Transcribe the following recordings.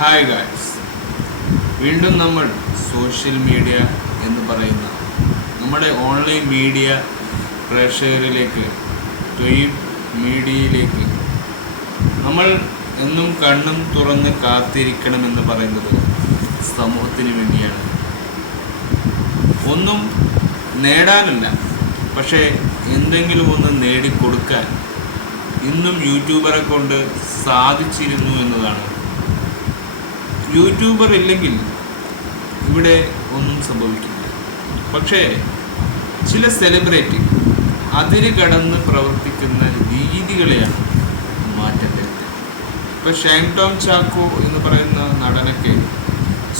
Hi guys, വീണ്ടും നമ്മൾ social media എന്ന് പറയുന്ന നമ്മുടെ ഓൺലൈൻ മീഡിയ പ്രേക്ഷകരിലേക്ക്, ട്വീറ്റ് മീഡിയയിലേക്ക് നമ്മൾ എന്നും കണ്ണും തുറന്ന് കാത്തിരിക്കണമെന്ന് പറയുന്നത് സമൂഹത്തിന് വേണ്ടിയാണ്. ഒന്നും നേടാനല്ല, പക്ഷേ എന്തെങ്കിലും ഒന്ന് നേടിക്കൊടുക്കാൻ ഇന്നും യൂട്യൂബറെ കൊണ്ട് സാധിച്ചിരുന്നു എന്നതാണ്. യൂട്യൂബർ ഇല്ലെങ്കിൽ ഇവിടെ ഒന്നും സംഭവിക്കില്ല. പക്ഷേ ചില സെലിബ്രിറ്റി അതിര് കടന്ന് പ്രവർത്തിക്കുന്ന രീതികളെയാണ് മാറ്റം വരുത്തുന്നത്. ഇപ്പോൾ ഷൈൻ ടോം ചാക്കോ എന്ന് പറയുന്ന നടനൊക്കെ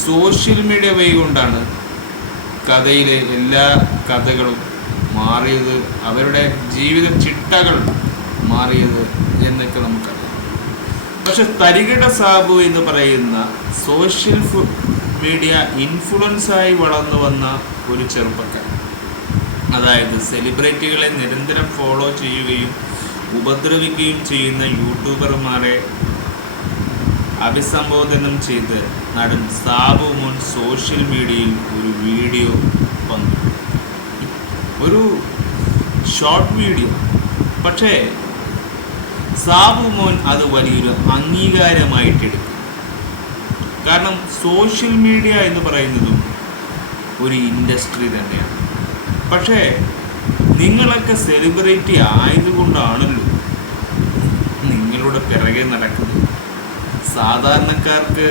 സോഷ്യൽ മീഡിയ വഴി കൊണ്ടാണ് കഥയിലെ എല്ലാ കഥകളും മാറിയത്, അവരുടെ ജീവിത ചിട്ടകൾ മാറിയത് എന്നൊക്കെ നമുക്കറിയാം. പക്ഷെ തരികിട സാബു എന്ന് പറയുന്ന സോഷ്യൽ മീഡിയ ഇൻഫ്ലുവൻസായി വളർന്നു വന്ന ഒരു ചെറുപ്പക്കാരൻ, അതായത് സെലിബ്രിറ്റികളെ നിരന്തരം ഫോളോ ചെയ്യുകയും ഉപദ്രവിക്കുകയും ചെയ്യുന്ന യൂട്യൂബർമാരെ അഭിസംബോധനം ചെയ്ത് നടൻ സാബു മോൻ സോഷ്യൽ മീഡിയയിൽ ഒരു വീഡിയോ പങ്കിട്ടു. ഒരു ഷോർട്ട് വീഡിയോ. പക്ഷേ സാബു മോൻ അത് വലിയൊരു അംഗീകാരമായിട്ടെടുക്കും. കാരണം സോഷ്യൽ മീഡിയ എന്ന് പറയുന്നതും ഒരു ഇൻഡസ്ട്രി തന്നെയാണ്. പക്ഷേ നിങ്ങളൊക്കെ സെലിബ്രിറ്റി ആയതുകൊണ്ടാണല്ലോ നിങ്ങളുടെ പിറകെ നടക്കുന്നത്. സാധാരണക്കാർക്ക്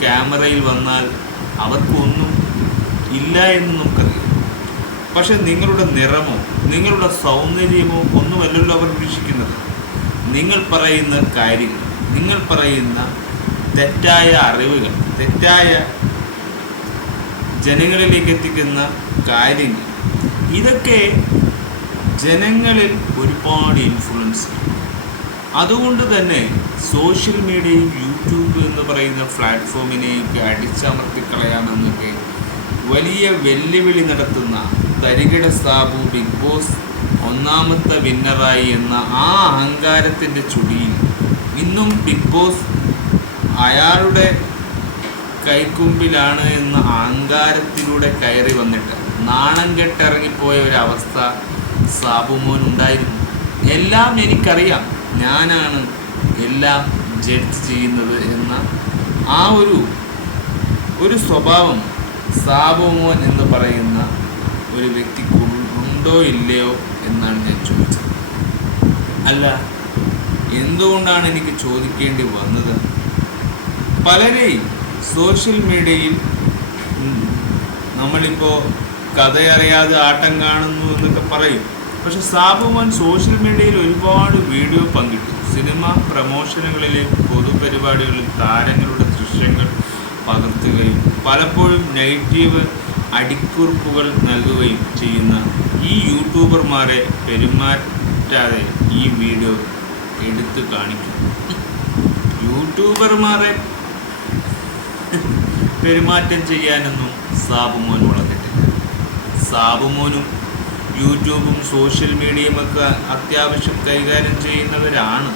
ക്യാമറയിൽ വന്നാൽ അവർക്കൊന്നും ഇല്ല എന്ന് നമുക്കറിയാം. പക്ഷെ നിങ്ങളുടെ നിറമോ നിങ്ങളുടെ സൗന്ദര്യമോ ഒന്നുമല്ലല്ലോ അവർ വീക്ഷിക്കുന്നത്. നിങ്ങൾ പറയുന്ന കാര്യങ്ങൾ, നിങ്ങൾ പറയുന്ന തെറ്റായ അറിവുകൾ, തെറ്റായ ജനങ്ങളിലേക്ക് എത്തിക്കുന്ന കാര്യങ്ങൾ, ഇതൊക്കെ ജനങ്ങളിൽ ഒരുപാട് ഇൻഫ്ലുവൻസ് ചെയ്യും. അതുകൊണ്ട് തന്നെ സോഷ്യൽ മീഡിയയും യൂട്യൂബ് എന്ന് പറയുന്ന പ്ലാറ്റ്ഫോമിനെയൊക്കെ അടിച്ചമർത്തിക്കളയാമെന്നൊക്കെ വലിയ വെല്ലുവിളി നടത്തുന്ന തരികിട സാബു ബിഗ് ബോസ് ഒന്നാമത്തെ വിന്നറായി എന്ന ആ അഹങ്കാരത്തിൻ്റെ ചുടിയിൽ ഇന്നും ബിഗ് ബോസ് അയാളുടെ കൈക്കുമ്പിലാണ് എന്ന അഹങ്കാരത്തിലൂടെ കയറി വന്നിട്ട് നാണം കെട്ടിറങ്ങിപ്പോയ ഒരവസ്ഥ സാബുമോൻ ഉണ്ടായിരുന്നു. എല്ലാം എനിക്കറിയാം, ഞാനാണ് എല്ലാം ജഡ്ജ് ചെയ്യുന്നത് എന്ന ആ ഒരു സ്വഭാവം സാബുമോൻ എന്ന് പറയുന്ന ഒരു വ്യക്തിക്ക് ഉണ്ടോ ഇല്ലയോ എന്നാണ് ഞാൻ ചോദിച്ചത്. അല്ല, എന്തുകൊണ്ടാണ് എനിക്ക് ചോദിക്കേണ്ടി വന്നത്? പലരെയും സോഷ്യൽ മീഡിയയിൽ നമ്മളിപ്പോൾ കഥയറിയാതെ ആട്ടം കാണുന്നു എന്നൊക്കെ പറയും. പക്ഷെ സാബുമോൻ സോഷ്യൽ മീഡിയയിൽ ഒരുപാട് വീഡിയോ പങ്കിട്ടു. സിനിമ പ്രമോഷനുകളിലെ പൊതുപരിപാടികളിൽ താരങ്ങളുടെ ദൃശ്യങ്ങൾ പകർത്തുകയും പലപ്പോഴും നെഗറ്റീവ് അടിക്കുറിപ്പുകൾ നൽകുകയും ചെയ്യുന്ന ഈ യൂട്യൂബർമാരെ പെരുമാറ്റാതെ ഈ വീഡിയോ എടുത്തു കാണിക്കും. യൂട്യൂബർമാരെ പെരുമാറ്റം ചെയ്യാനൊന്നും സാബുമോൻ വളർന്നിട്ടില്ല. സാബുമോനും യൂട്യൂബും സോഷ്യൽ മീഡിയയുമൊക്കെ അത്യാവശ്യം കൈകാര്യം ചെയ്യുന്നവരാണ്.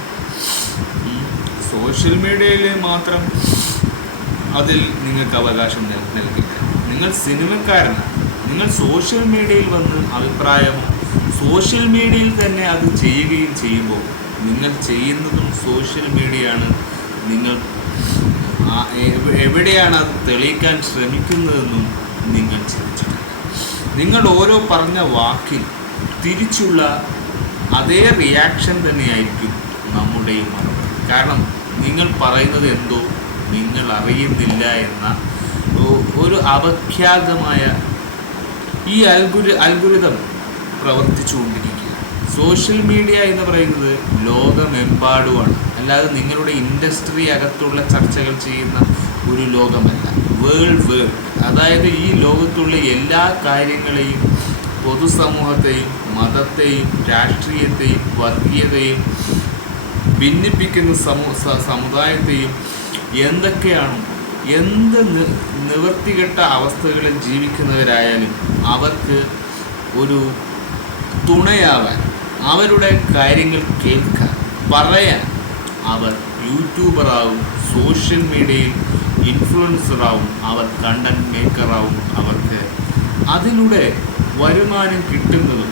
സോഷ്യൽ മീഡിയയിൽ മാത്രം അതിൽ നിങ്ങൾക്ക് അവകാശം നൽകില്ല. നിങ്ങൾ സിനിമക്കാരനാണ്. നിങ്ങൾ സോഷ്യൽ മീഡിയയിൽ വന്ന് അഭിപ്രായമോ സോഷ്യൽ മീഡിയയിൽ തന്നെ അത് ചെയ്യുകയും ചെയ്യുമ്പോൾ നിങ്ങൾ ചെയ്യുന്നതും സോഷ്യൽ മീഡിയയാണ്. നിങ്ങൾ എവിടെയാണ് അത് തെളിയിക്കാൻ ശ്രമിക്കുന്നതെന്നും നിങ്ങൾ ചിന്തിച്ചിട്ടില്ല. നിങ്ങൾ ഓരോ പറഞ്ഞ വാക്കിൽ തിരിച്ചുള്ള അതേ റിയാക്ഷൻ തന്നെയായിരിക്കും നമ്മുടെയും മറുപടി. കാരണം നിങ്ങൾ പറയുന്നത് എന്തോ നിങ്ങൾ അറിയുന്നില്ല എന്ന ഒരു അപഖ്യാതമായ ഈ അൽഗുരിതം പ്രവർത്തിച്ചുകൊണ്ടിരിക്കുക. സോഷ്യൽ മീഡിയ എന്ന് പറയുന്നത് ലോകമെമ്പാടുമാണ്, അല്ലാതെ നിങ്ങളുടെ ഇൻഡസ്ട്രി അകത്തുള്ള ചർച്ചകൾ ചെയ്യുന്ന ഒരു ലോകമല്ല. വേൾഡ്, അതായത് ഈ ലോകത്തുള്ള എല്ലാ കാര്യങ്ങളെയും, പൊതുസമൂഹത്തെയും മതത്തെയും രാഷ്ട്രീയത്തെയും വർഗീയതയും ഭിന്നിപ്പിക്കുന്ന സമുദായത്തെയും എന്തൊക്കെയാണ്, എന്ത് നിവൃത്തികെട്ട അവസ്ഥകളിൽ ജീവിക്കുന്നവരായാലും അവർക്ക് ഒരു തുണയാവാൻ, അവരുടെ കാര്യങ്ങൾ കേൾക്കാൻ, പറയാൻ അവർ യൂട്യൂബറാവും, സോഷ്യൽ മീഡിയയിൽ ഇൻഫ്ലുവൻസറാവും, അവർ കണ്ടന്റ് മേക്കറാവും. അവർക്ക് അതിലൂടെ വരുമാനം കിട്ടുന്നതും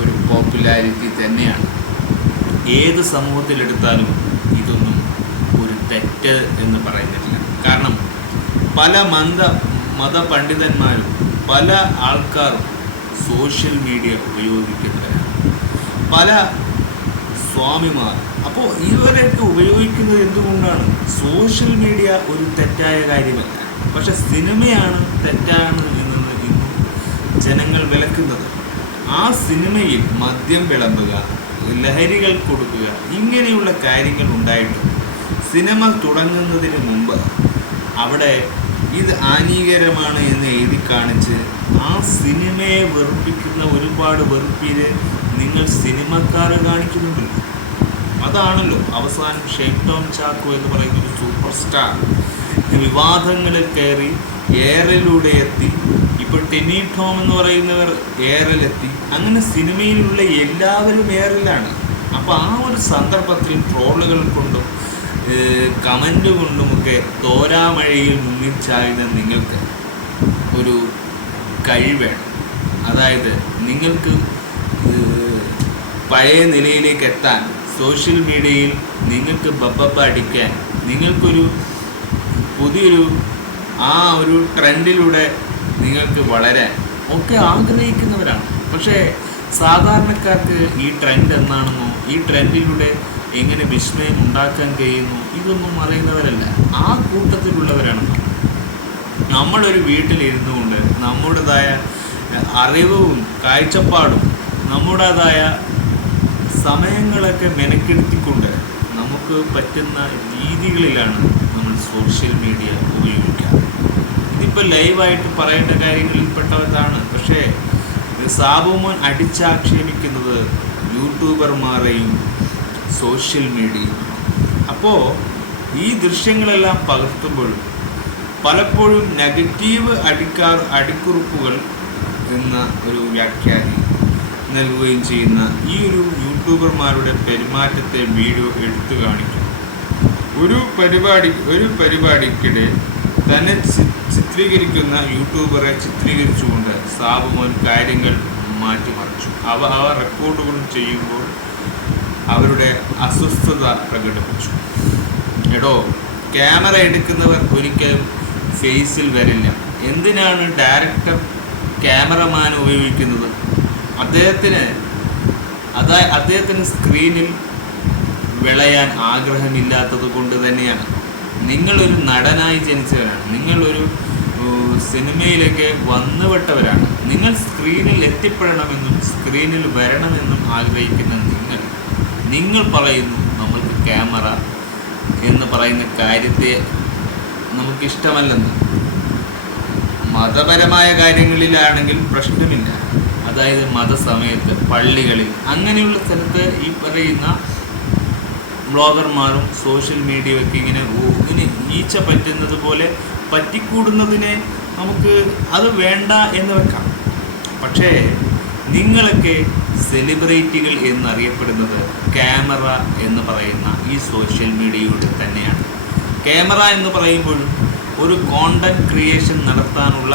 ഒരു പോപ്പുലാരിറ്റി തന്നെയാണ്. ഏത് സമൂഹത്തിലെടുത്താലും ഇതൊന്നും ഒരു തെറ്റ് എന്ന് പറയുന്നില്ല. കാരണം പല മതപണ്ഡിതന്മാരും പല ആൾക്കാരും സോഷ്യൽ മീഡിയ ഉപയോഗിക്കുന്നവരാണ്, പല സ്വാമിമാർ. അപ്പോൾ ഇവരൊക്കെ ഉപയോഗിക്കുന്നത് എന്തുകൊണ്ടാണ്? സോഷ്യൽ മീഡിയ ഒരു തെറ്റായ കാര്യമല്ല, പക്ഷെ സിനിമയാണ് തെറ്റാണ് എന്നത് ഇന്നും ജനങ്ങൾ വിലക്കുന്നത്. ആ സിനിമയിൽ മദ്യം വിളമ്പുക, ലഹരികൾ കൊടുക്കുക, ഇങ്ങനെയുള്ള കാര്യങ്ങൾ ഉണ്ടായിട്ടും സിനിമ തുടങ്ങുന്നതിന് മുമ്പ് അവിടെ ഇത് ഹാനികരമാണ് എന്ന് എഴുതി കാണിച്ച് ആ സിനിമയെ വെറുപ്പിക്കുന്ന ഒരുപാട് വെറുപ്പിന് നിങ്ങൾ സിനിമക്കാർ കാണിക്കുന്നുണ്ടല്ലോ. അതാണല്ലോ അവസാനം ഷെയ്ൻ ടോം ചാക്കോ എന്ന് പറയുന്ന ഒരു സൂപ്പർ സ്റ്റാർ വിവാദങ്ങളിൽ കയറി എയറിലൂടെ എത്തി. ഇപ്പോൾ ടെനി ടോം എന്ന് പറയുന്നവർ എയറിലെത്തി. അങ്ങനെ സിനിമയിലുള്ള എല്ലാവരും എയറിലാണ്. അപ്പോൾ ആ ഒരു സന്ദർഭത്തിൽ ട്രോളുകൾ കൊണ്ടും കമൻ്റ് കൊണ്ടുമൊക്കെ തോരാമഴയിൽ മുങ്ങിച്ചായുന്ന നിങ്ങൾക്ക് ഒരു കഴിവേണം. അതായത് നിങ്ങൾക്ക് പഴയ നിലയിലേക്ക് എത്താൻ, സോഷ്യൽ മീഡിയയിൽ നിങ്ങൾക്ക് ബബ്ബ അടിക്കാൻ, നിങ്ങൾക്കൊരു പുതിയൊരു ഒരു ട്രെൻഡിലൂടെ നിങ്ങൾക്ക് വളരാൻ ഒക്കെ ആഗ്രഹിക്കുന്നവരാണ്. പക്ഷേ സാധാരണക്കാർക്ക് ഈ ട്രെൻഡ് എന്താണെന്നോ ഈ ട്രെൻഡിലൂടെ എങ്ങനെ വിസ്മയം ഉണ്ടാക്കാൻ കഴിയുന്നു ഇതൊന്നും അറിയുന്നവരല്ല. ആ കൂട്ടത്തിലുള്ളവരാണ് നമ്മളൊരു വീട്ടിലിരുന്നു കൊണ്ട് നമ്മുടേതായ അറിവും കാഴ്ചപ്പാടും നമ്മുടേതായ സമയങ്ങളൊക്കെ മെനക്കെടുത്തിക്കൊണ്ട് നമുക്ക് പറ്റുന്ന രീതികളിലാണ് നമ്മൾ സോഷ്യൽ മീഡിയ ഉപയോഗിക്കുക. ഇതിപ്പോൾ ലൈവായിട്ട് പറയേണ്ട കാര്യങ്ങളിൽ പെട്ടതാണ്. പക്ഷേ സാബുമോൻ അടിച്ചാക്ഷേപിക്കുന്നത് യൂട്യൂബർമാരെയും സോഷ്യൽ മീഡിയയും. അപ്പോൾ ഈ ദൃശ്യങ്ങളെല്ലാം പകർത്തുമ്പോഴും പലപ്പോഴും നെഗറ്റീവ് അടിക്കുറിപ്പുകൾ എന്ന ഒരു വ്യാഖ്യാനം നൽകുകയും ചെയ്യുന്ന ഈ ഒരു യൂട്യൂബർമാരുടെ പെരുമാറ്റത്തെ വീഡിയോ എടുത്തു കാണിക്കും. ഒരു പരിപാടിക്കിടെ തന്നെ ചിത്രീകരിക്കുന്ന യൂട്യൂബറെ ചിത്രീകരിച്ചുകൊണ്ട് സാബുമോൻ കാര്യങ്ങൾ മാറ്റിമറിച്ചു. അവ റെക്കോർഡുകൾ ചെയ്യുമ്പോൾ അവരുടെ അസ്വസ്ഥത പ്രകടിപ്പിച്ചു. എടോ, ക്യാമറ എടുക്കുന്നവർ ഒരിക്കലും ഫേസിൽ വരില്ല. എന്തിനാണ് ഡയറക്ടർ ക്യാമറമാൻ ഉപയോഗിക്കുന്നത്? അദ്ദേഹത്തിന് സ്ക്രീനിൽ വിളയാൻ ആഗ്രഹമില്ലാത്തത് കൊണ്ട് തന്നെയാണ്. നിങ്ങളൊരു നടനായി ജനിച്ചവരാണ്, നിങ്ങളൊരു സിനിമയിലേക്ക് വന്നുവിട്ടവരാണ്. നിങ്ങൾ സ്ക്രീനിൽ എത്തിപ്പെടണമെന്നും സ്ക്രീനിൽ വരണമെന്നും ആഗ്രഹിക്കുന്ന നിങ്ങൾ പറയുന്നു നമ്മൾക്ക് ക്യാമറ എന്ന് പറയുന്ന കാര്യത്തെ നമുക്കിഷ്ടമല്ലെന്ന്. മതപരമായ കാര്യങ്ങളിലാണെങ്കിൽ പ്രശ്നമില്ല. അതായത് മതസമയത്ത് പള്ളികളിൽ അങ്ങനെയുള്ള സ്ഥലത്ത് ഈ പറയുന്ന ബ്ലോഗർമാരും സോഷ്യൽ മീഡിയയൊക്കെ ഇങ്ങനെ ഈച്ച പറ്റുന്നത് പോലെ പറ്റിക്കൂടുന്നതിനെ നമുക്ക് അത് വേണ്ട എന്ന് വെക്കാം. പക്ഷേ നിങ്ങളൊക്കെ സെലിബ്രിറ്റികൾ എന്നറിയപ്പെടുന്നത് ക്യാമറ എന്ന് പറയുന്ന ഈ സോഷ്യൽ മീഡിയയുടെ തന്നെയാണ്. ക്യാമറ എന്ന് പറയുമ്പോഴും ഒരു കോണ്ടന്റ് ക്രിയേഷൻ നടത്താനുള്ള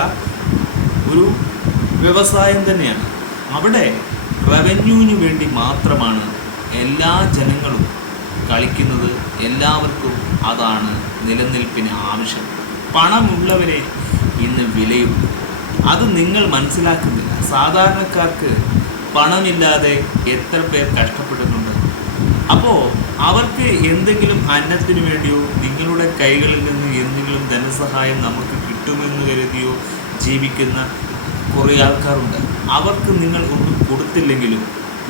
ഒരു വ്യവസായം തന്നെയാണ്. അവിടെ റവന്യൂവിന് വേണ്ടി മാത്രമാണ് എല്ലാ ജനങ്ങളും കളിക്കുന്നത്. എല്ലാവർക്കും അതാണ് നിലനിൽപ്പിന് ആവശ്യം. പണമുള്ളവരെ ഇന്ന് വിലയുണ്ട്. അത് നിങ്ങൾ മനസ്സിലാക്കുന്നില്ല. സാധാരണക്കാർക്ക് പണമില്ലാതെ എത്ര പേർ കഷ്ടപ്പെടുന്നുണ്ട്. അപ്പോൾ അവർക്ക് എന്തെങ്കിലും അന്നത്തിനു വേണ്ടിയോ നിങ്ങളുടെ കൈകളിൽ നിന്ന് എന്തെങ്കിലും ധനസഹായം നമുക്ക് കിട്ടുമെന്ന് കരുതിയോ ജീവിക്കുന്ന കുറേ ആൾക്കാരുണ്ട്. അവർക്ക് നിങ്ങൾ ഒന്നും കൊടുത്തില്ലെങ്കിലും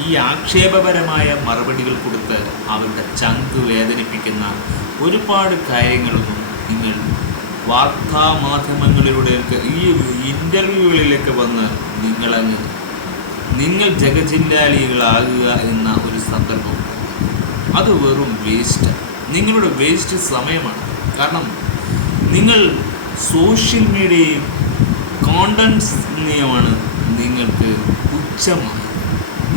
ഈ ആക്ഷേപപരമായ മറുപടികൾ കൊടുത്ത് അവരുടെ ചങ്ക് വേദനിപ്പിക്കുന്ന ഒരുപാട് കാര്യങ്ങളൊന്നും നിങ്ങൾ വാർത്താ മാധ്യമങ്ങളിലൂടെയൊക്കെ ഈ ഇൻ്റർവ്യൂകളിലൊക്കെ വന്ന് നിങ്ങൾ ജഗജില്ലാലികളാകുക എന്ന ഒരു സന്ദർഭമുണ്ട്. അത് വെറും വേസ്റ്റ്, നിങ്ങളുടെ വേസ്റ്റ് സമയമാണ്. കാരണം നിങ്ങൾ സോഷ്യൽ മീഡിയയും കോണ്ടൻസിനെയുമാണ് നിങ്ങൾക്ക് പുച്ഛമായി.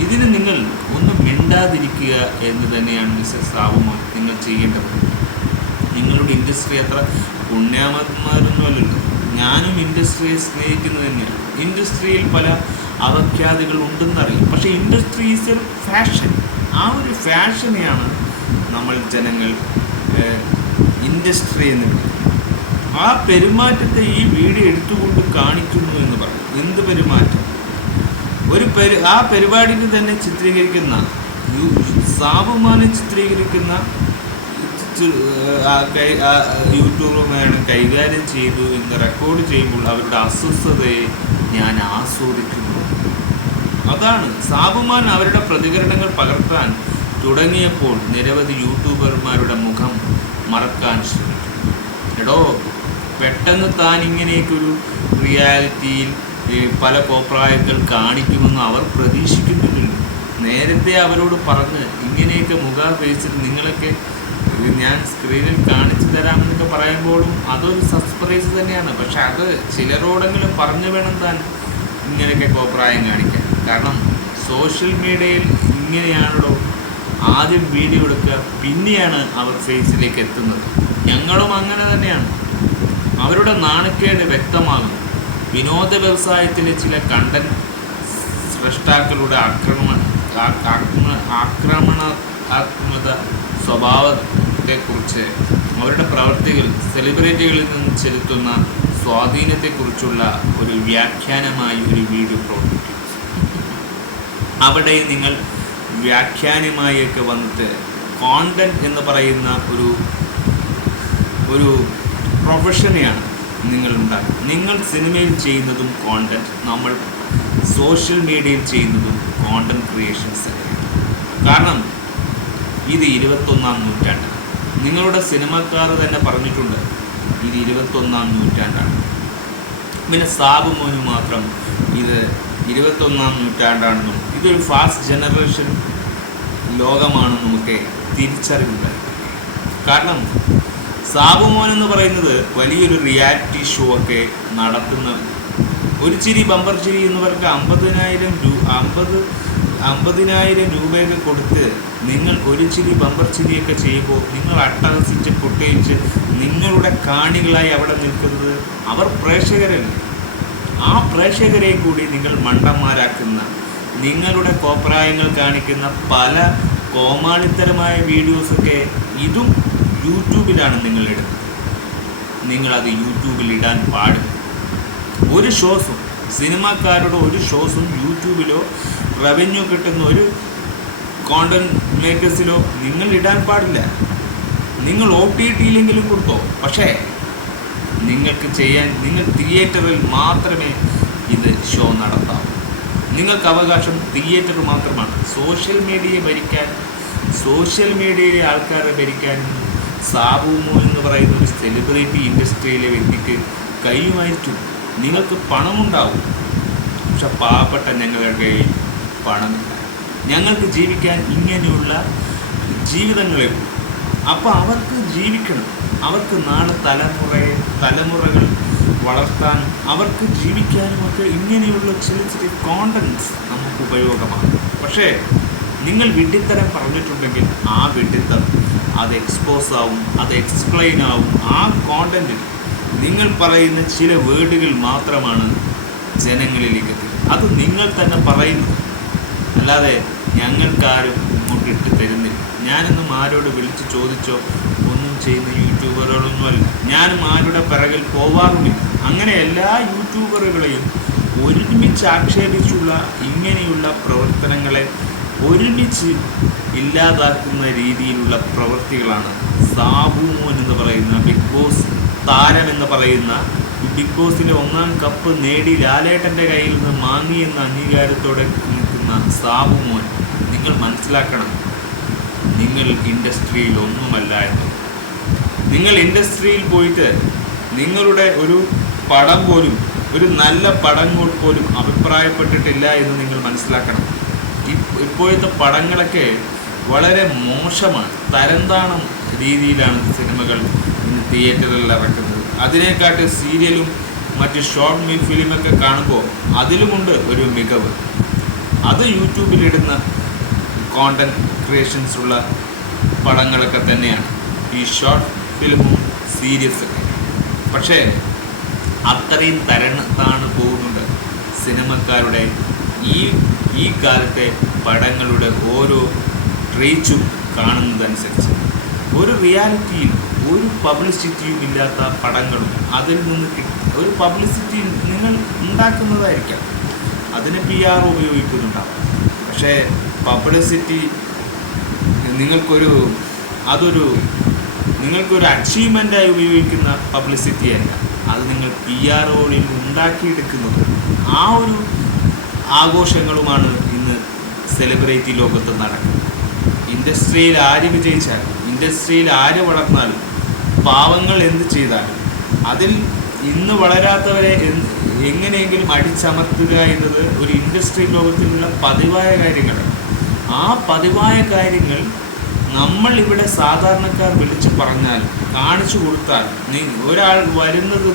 ഇതിന് നിങ്ങൾ ഒന്നും മിണ്ടാതിരിക്കുക എന്ന് തന്നെയാണ് മിസ്റ്റർ സാബുമോൻ നിങ്ങൾ നിങ്ങൾ ചെയ്യേണ്ടത്. നിങ്ങളുടെ ഇൻഡസ്ട്രി അത്ര പുണ്യാമന്മാരൊന്നും അല്ലല്ലോ. ഞാനും ഇൻഡസ്ട്രിയെ സ്നേഹിക്കുന്നത് തന്നെയാണ്. ഇൻഡസ്ട്രിയിൽ പല അപഖ്യാതികൾ ഉണ്ടെന്നറിയും. പക്ഷേ ഇൻഡസ്ട്രി ഈസ് എ ഫാഷൻ. ആ ഒരു ഫാഷനെയാണ് നമ്മൾ ജനങ്ങൾ ഇൻഡസ്ട്രി എന്ന് വിളിക്കുന്നത്. ആ പെരുമാറ്റത്തെ ഈ വീഡിയോ എടുത്തുകൊണ്ട് കാണിക്കുന്നു എന്ന് പറയും. എന്ത് പെരുമാറ്റം? ആ പരിപാടിക്ക് തന്നെ ചിത്രീകരിക്കുന്ന സാബുമാനെ ചിത്രീകരിക്കുന്ന യൂട്യൂബർമാരാണ് കൈകാര്യം ചെയ്തു എന്ന് റെക്കോർഡ് ചെയ്യുമ്പോൾ അവരുടെ അസ്വസ്ഥതയെ ഞാൻ ആസ്വദിക്കുന്നു. അതാണ് സാബുമാൻ അവരുടെ പ്രതികരണങ്ങൾ പകർത്താൻ തുടങ്ങിയപ്പോൾ നിരവധി യൂട്യൂബർമാരുടെ മുഖം മറക്കാൻ ശ്രമിച്ചു. എടോ, പെട്ടെന്ന് താൻ ഇങ്ങനെയൊക്കെയൊരു റിയാലിറ്റിയിൽ പല കോപ്രായങ്ങൾ കാണിക്കുമെന്ന് അവർ പ്രതീക്ഷിക്കുന്നില്ലല്ലോ. നേരത്തെ അവരോട് പറഞ്ഞ് ഇങ്ങനെയൊക്കെ മുഖം ഫേസിൽ നിങ്ങളൊക്കെ ഞാൻ സ്ക്രീനിൽ കാണിച്ചു തരാമെന്നൊക്കെ പറയുമ്പോഴും അതൊരു സർപ്രൈസ് തന്നെയാണ്. പക്ഷെ അത് ചിലരോടെങ്കിലും പറഞ്ഞു വേണം താൻ ഇങ്ങനെയൊക്കെ കോപ്രായം കാണിക്കാൻ. കാരണം സോഷ്യൽ മീഡിയയിൽ ഇങ്ങനെയാണല്ലോ ആദ്യം വീഡിയോ എടുക്കുക, പിന്നെയാണ് അവർ ഫേസിലേക്ക് എത്തുന്നത്. ഞങ്ങളും അങ്ങനെ തന്നെയാണ്. അവരുടെ നാണക്കേട് വ്യക്തമാകും. വിനോദ വ്യവസായത്തിലെ ചില കണ്ടന്റ് സൃഷ്ടാക്കളുടെ ആക്രമണാത്മക സ്വഭാവത്തെക്കുറിച്ച്, അവരുടെ പ്രവൃത്തികൾ സെലിബ്രിറ്റികളിൽ നിന്ന് ചെലുത്തുന്ന സ്വാധീനത്തെക്കുറിച്ചുള്ള ഒരു വ്യാഖ്യാനമായി ഒരു വീഡിയോ പ്രവർത്തിക്കും. അവിടെ നിങ്ങൾ വ്യാഖ്യാനമായൊക്കെ വന്നിട്ട് കോണ്ടന്റ് എന്ന് പറയുന്ന ഒരു പ്രൊഫഷനെയാണ് നിങ്ങൾ ഉണ്ടാക്കുക. നിങ്ങൾ സിനിമയിൽ ചെയ്യുന്നതും കോണ്ടന്റ്, നമ്മൾ സോഷ്യൽ മീഡിയയിൽ ചെയ്യുന്നതും കോണ്ടന്റ് ക്രിയേഷൻസ് തന്നെയാണ്. കാരണം ഇത് 21-ാം നൂറ്റാണ്ടാണ്. നിങ്ങളുടെ സിനിമക്കാർ തന്നെ പറഞ്ഞിട്ടുണ്ട് ഇത് 21-ാം നൂറ്റാണ്ടാണ്. പിന്നെ സാബുമോന് മാത്രം ഇത് 21-ാം നൂറ്റാണ്ടാണെന്നും ഇതൊരു ഫാസ്റ്റ് ജനറേഷൻ ലോകമാണെന്നുമൊക്കെ തിരിച്ചറിവുണ്ടായി. കാരണം സാബുമോൻ എന്ന് പറയുന്നത് വലിയൊരു റിയാലിറ്റി ഷോ ഒക്കെ നടത്തുന്ന ഒരു ചിരി ബമ്പർ ചിരി എന്നവർക്ക് 50,000 രൂപയൊക്കെ കൊടുത്ത് നിങ്ങൾ ഒരു ചിരി ബമ്പർ ചിരിയൊക്കെ ചെയ്യുമ്പോൾ നിങ്ങൾ അട്ടഹസിച്ച് പൊട്ടിച്ച് നിങ്ങളുടെ കാണികളായി അവിടെ നിൽക്കുന്നത് അവർ പ്രേക്ഷകരല്ലേ. ആ പ്രേക്ഷകരെ കൂടി നിങ്ങൾ മണ്ടന്മാരാക്കുന്ന, നിങ്ങളുടെ കോപ്രായങ്ങൾ കാണിക്കുന്ന പല കോമാളിത്തരമായ വീഡിയോസൊക്കെ ഇതും യൂട്യൂബിലാണ് നിങ്ങൾ എടുക്കുന്നത്. നിങ്ങളത് യൂട്യൂബിൽ ഇടാൻ പാടില്ല. ഒരു ഷോസും സിനിമാക്കാരുടെ ഒരു ഷോസും യൂട്യൂബിലോ റവന്യൂ കിട്ടുന്ന ഒരു കോണ്ടന്റ് മേക്കേഴ്സിലോ നിങ്ങൾ ഇടാൻ പാടില്ല. നിങ്ങൾ OTTയിലെങ്കിലും കൊടുത്തോ. പക്ഷേ നിങ്ങൾക്ക് നിങ്ങൾ തിയേറ്ററിൽ മാത്രമേ ഇത് ഷോ നടത്താവൂ. നിങ്ങൾക്ക് അവകാശം തിയേറ്റർ മാത്രമാണ്. സോഷ്യൽ മീഡിയയിലെ ആൾക്കാരെ ഭരിക്കാനും സാബുമോ എന്ന് പറയുന്ന ഒരു സെലിബ്രിറ്റി ഇൻഡസ്ട്രിയിലെ വ്യക്തിക്ക് കഴിയുമായിരിക്കും. നിങ്ങൾക്ക് പണമുണ്ടാവും, പക്ഷെ പാവപ്പെട്ട ഞങ്ങളുടെ കയ്യിൽ പണമില്ല. ഞങ്ങൾക്ക് ജീവിക്കാൻ ഇങ്ങനെയുള്ള ജീവിതങ്ങളെ. അപ്പോൾ അവർക്ക് ജീവിക്കണം, അവർക്ക് നാളെ തലമുറകൾ വളർത്താൻ, അവർക്ക് ജീവിക്കാനുമൊക്കെ ഇങ്ങനെയുള്ള ചില കോണ്ടൻറ്റ്സ് നമുക്ക് ഉപയോഗമാണ്. പക്ഷേ നിങ്ങൾ വിഡ്ഢിത്തരം പറഞ്ഞിട്ടുണ്ടെങ്കിൽ ആ വിഡ്ഢിത്തരം അത് എക്സ്പോസ് ആവും, അത് എക്സ്പ്ലെയിൻ ആവും. ആ കോണ്ടൻറ്റിൽ നിങ്ങൾ പറയുന്ന ചില വേർഡുകൾ മാത്രമാണ് ജനങ്ങളിലേക്ക് എത്തുന്നത്. അത് നിങ്ങൾ തന്നെ പറയുന്നത്, അല്ലാതെ ഞങ്ങൾക്കാരും ഇങ്ങോട്ട് ഇട്ട് തരുന്നില്ല. ഞാനൊന്നും ആരോട് വിളിച്ച് ചോദിച്ചോ ഒന്നും ചെയ്യുന്ന യൂട്യൂബറുകളൊന്നുമല്ല. ഞാനും ആരുടെ പിറകിൽ പോവാറുമില്ല. അങ്ങനെ എല്ലാ യൂട്യൂബറുകളെയും ഒരുമിച്ച് ആക്ഷേപിച്ചുള്ള ഇങ്ങനെയുള്ള പ്രവർത്തനങ്ങളെ ഒരുമിച്ച് ഇല്ലാതാക്കുന്ന രീതിയിലുള്ള പ്രവൃത്തികളാണ് സാബുമോൻ എന്ന് പറയുന്ന ബിഗ് ബോസ് താരം എന്ന് പറയുന്ന ബിഗ് ബോസിലെ 1-ാം കപ്പ് നേടി ലാലേട്ടൻ്റെ കയ്യിൽ നിന്ന് വാങ്ങിയെന്ന അംഗീകാരത്തോടെ നിൽക്കുന്ന സാബുമോൻ. നിങ്ങൾ മനസ്സിലാക്കണം, നിങ്ങൾ ഇൻഡസ്ട്രിയിൽ ഒന്നുമല്ല എന്ന്. നിങ്ങൾ ഇൻഡസ്ട്രിയിൽ പോയിട്ട് നിങ്ങളുടെ ഒരു പടം പോലും, ഒരു നല്ല പടങ്ങൾ പോലും അഭിപ്രായപ്പെട്ടിട്ടില്ല എന്ന് നിങ്ങൾ മനസ്സിലാക്കണം. ഇപ്പോഴത്തെ പടങ്ങളൊക്കെ വളരെ മോശമാണ്. തരംതാണം രീതിയിലാണ് സിനിമകൾ ഇന്ന് തിയേറ്ററിൽ ഇറക്കുന്നത്. അതിനെക്കാട്ട് സീരിയലും മറ്റ് ഷോർട്ട് ഫിലിമൊക്കെ കാണുമ്പോൾ അതിലുമുണ്ട് ഒരു മികവ്. അത് യൂട്യൂബിലിടുന്ന കോണ്ടന്റ് ക്രിയേഷൻസുള്ള പടങ്ങളൊക്കെ തന്നെയാണ് ഈ ഷോർട്ട് ഫിലിമും സീരീസൊക്കെ. പക്ഷേ അത്രയും താണ് പോകുന്നുണ്ട് സിനിമക്കാരുടെ ഈ കാലത്തെ പടങ്ങളുടെ ഓരോ റീച്ചും കാണുന്നതനുസരിച്ച്. ഒരു റിയാലിറ്റിയും ഒരു പബ്ലിസിറ്റിയും ഇല്ലാത്ത പടങ്ങളും അതിൽ നിന്ന് ഒരു പബ്ലിസിറ്റി നിങ്ങൾ ഉണ്ടാക്കുന്നതായിരിക്കാം, അതിന് PR ഉപയോഗിക്കുന്നുണ്ടാവും. പക്ഷേ പബ്ലിസിറ്റി നിങ്ങൾക്കൊരു അച്ചീവ്മെൻ്റായി ഉപയോഗിക്കുന്ന പബ്ലിസിറ്റി അല്ല, അത് നിങ്ങൾ PROയിൽ ഉണ്ടാക്കിയെടുക്കുന്നത്. ആ ഒരു ആഘോഷങ്ങളുമാണ് ഇന്ന് സെലിബ്രിറ്റി ലോകത്ത് നടക്കുന്നത്. ഇൻഡസ്ട്രിയിൽ ആര് വിജയിച്ചാലും, ഇൻഡസ്ട്രിയിൽ ആര് വളർന്നാലും, പാവങ്ങൾ എന്ത് ചെയ്താലും അതിൽ ഇന്ന് വളരാത്തവരെ എങ്ങനെയെങ്കിലും അടിച്ചമർത്തുക എന്നത് ഒരു ഇൻഡസ്ട്രി ലോകത്തിലുള്ള പതിവായ കാര്യങ്ങളാണ്. ആ പതിവായ കാര്യങ്ങൾ നമ്മൾ ഇവിടെ സാധാരണക്കാർ വിളിച്ച് പറഞ്ഞാൽ, കാണിച്ചു കൊടുത്താൽ, ഒരാൾ വരുന്നത്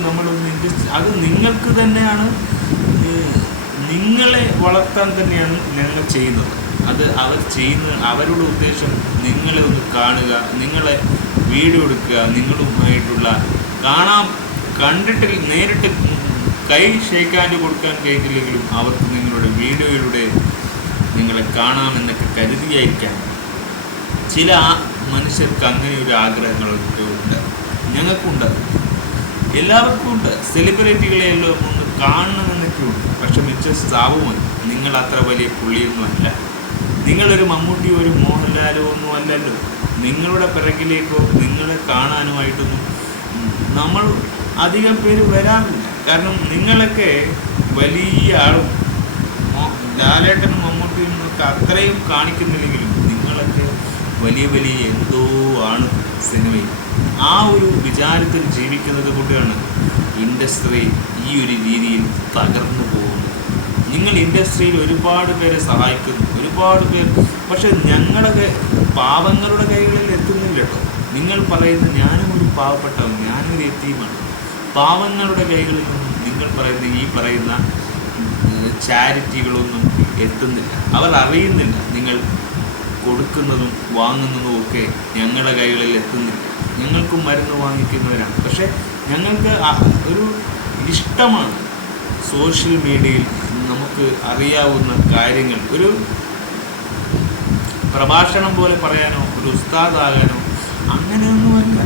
അത് നിങ്ങൾക്ക് തന്നെയാണ്, നിങ്ങളെ വളർത്താൻ തന്നെയാണ് ഞങ്ങൾ ചെയ്യുന്നത്. അത് അവരുടെ ഉദ്ദേശം നിങ്ങളെ ഒന്ന് കാണുക, നിങ്ങളെ വീഡിയോ എടുക്കുക, നിങ്ങളുമായിട്ടുള്ള കണ്ടിട്ട് നേരിട്ട് കൈ ഷേക്കാൻഡ് കൊടുക്കാൻ കഴിയില്ലെങ്കിലും അവർക്ക് നിങ്ങളുടെ വീഡിയോയിലൂടെ നിങ്ങളെ കാണാമെന്നൊക്കെ കരുതിയായിരിക്കാം ചില മനുഷ്യർക്ക് അങ്ങനെ ഒരു ആഗ്രഹങ്ങളൊക്കെ ഉണ്ട്. ഞങ്ങൾക്കുണ്ട്, എല്ലാവർക്കും ഉണ്ട്. സെലിബ്രിറ്റികളെ എല്ലാം ഒന്ന് കാണണമെന്നൊക്കെ ഉണ്ട്. പക്ഷെ മിസ്റ്റർ സാബുമോൻ, നിങ്ങൾ അത്ര വലിയ പുള്ളിയൊന്നും അല്ല. നിങ്ങളൊരു മമ്മൂട്ടിയോ ഒരു മോഹൻലാലോ ഒന്നും അല്ലല്ലോ. നിങ്ങളുടെ പിറകിലേക്കോ നിങ്ങളെ കാണാനുമായിട്ടൊന്നും നമ്മൾ അധികം പേര് വരാറില്ല. കാരണം നിങ്ങളൊക്കെ വലിയ ആളും ലാലേട്ടനും മമ്മൂട്ടിയും ഒക്കെ അത്രയും കാണിക്കുന്നില്ലെങ്കിലും നിങ്ങളൊക്കെ വലിയ എന്തോ ആണ് സിനിമയിൽ. ആ ഒരു വിചാരത്തിൽ ജീവിക്കുന്നത് കൊണ്ടാണ് ഇൻഡസ്ട്രി ഈ ഒരു രീതിയിൽ തകർന്നു പോകുന്നത്. നിങ്ങൾ ഇൻഡസ്ട്രിയിൽ ഒരുപാട് പേരെ സഹായിക്കുന്നു, ഒരുപാട് പേർ. പക്ഷെ ഞങ്ങളുടെ പാവങ്ങളുടെ കൈകളിൽ എത്തുന്നില്ല കേട്ടോ. നിങ്ങൾ പറയുന്ന ഞാനും ഒരു പാവപ്പെട്ടവൻ, ഞാനൊരു യതീമാണ്. പാവങ്ങളുടെ കൈകളിൽ നിന്നും നിങ്ങൾ പറയുന്ന ചാരിറ്റികളൊന്നും എത്തുന്നില്ല. അവർ അറിയുന്നില്ല നിങ്ങൾ കൊടുക്കുന്നതും വാങ്ങുന്നതും ഒക്കെ ഞങ്ങളുടെ കൈകളിൽ എത്തുന്നില്ല. ഞങ്ങൾക്കും മരുന്ന് വാങ്ങിക്കുന്നവരാണ്. പക്ഷേ ഞങ്ങൾക്ക് ഒരു ഇഷ്ടമാണ് സോഷ്യൽ മീഡിയയിൽ നമുക്ക് അറിയാവുന്ന കാര്യങ്ങൾ ഒരു പ്രഭാഷണം പോലെ പറയാനോ ഒരു ഉസ്താദാകാനോ അങ്ങനെയൊന്നുമല്ല.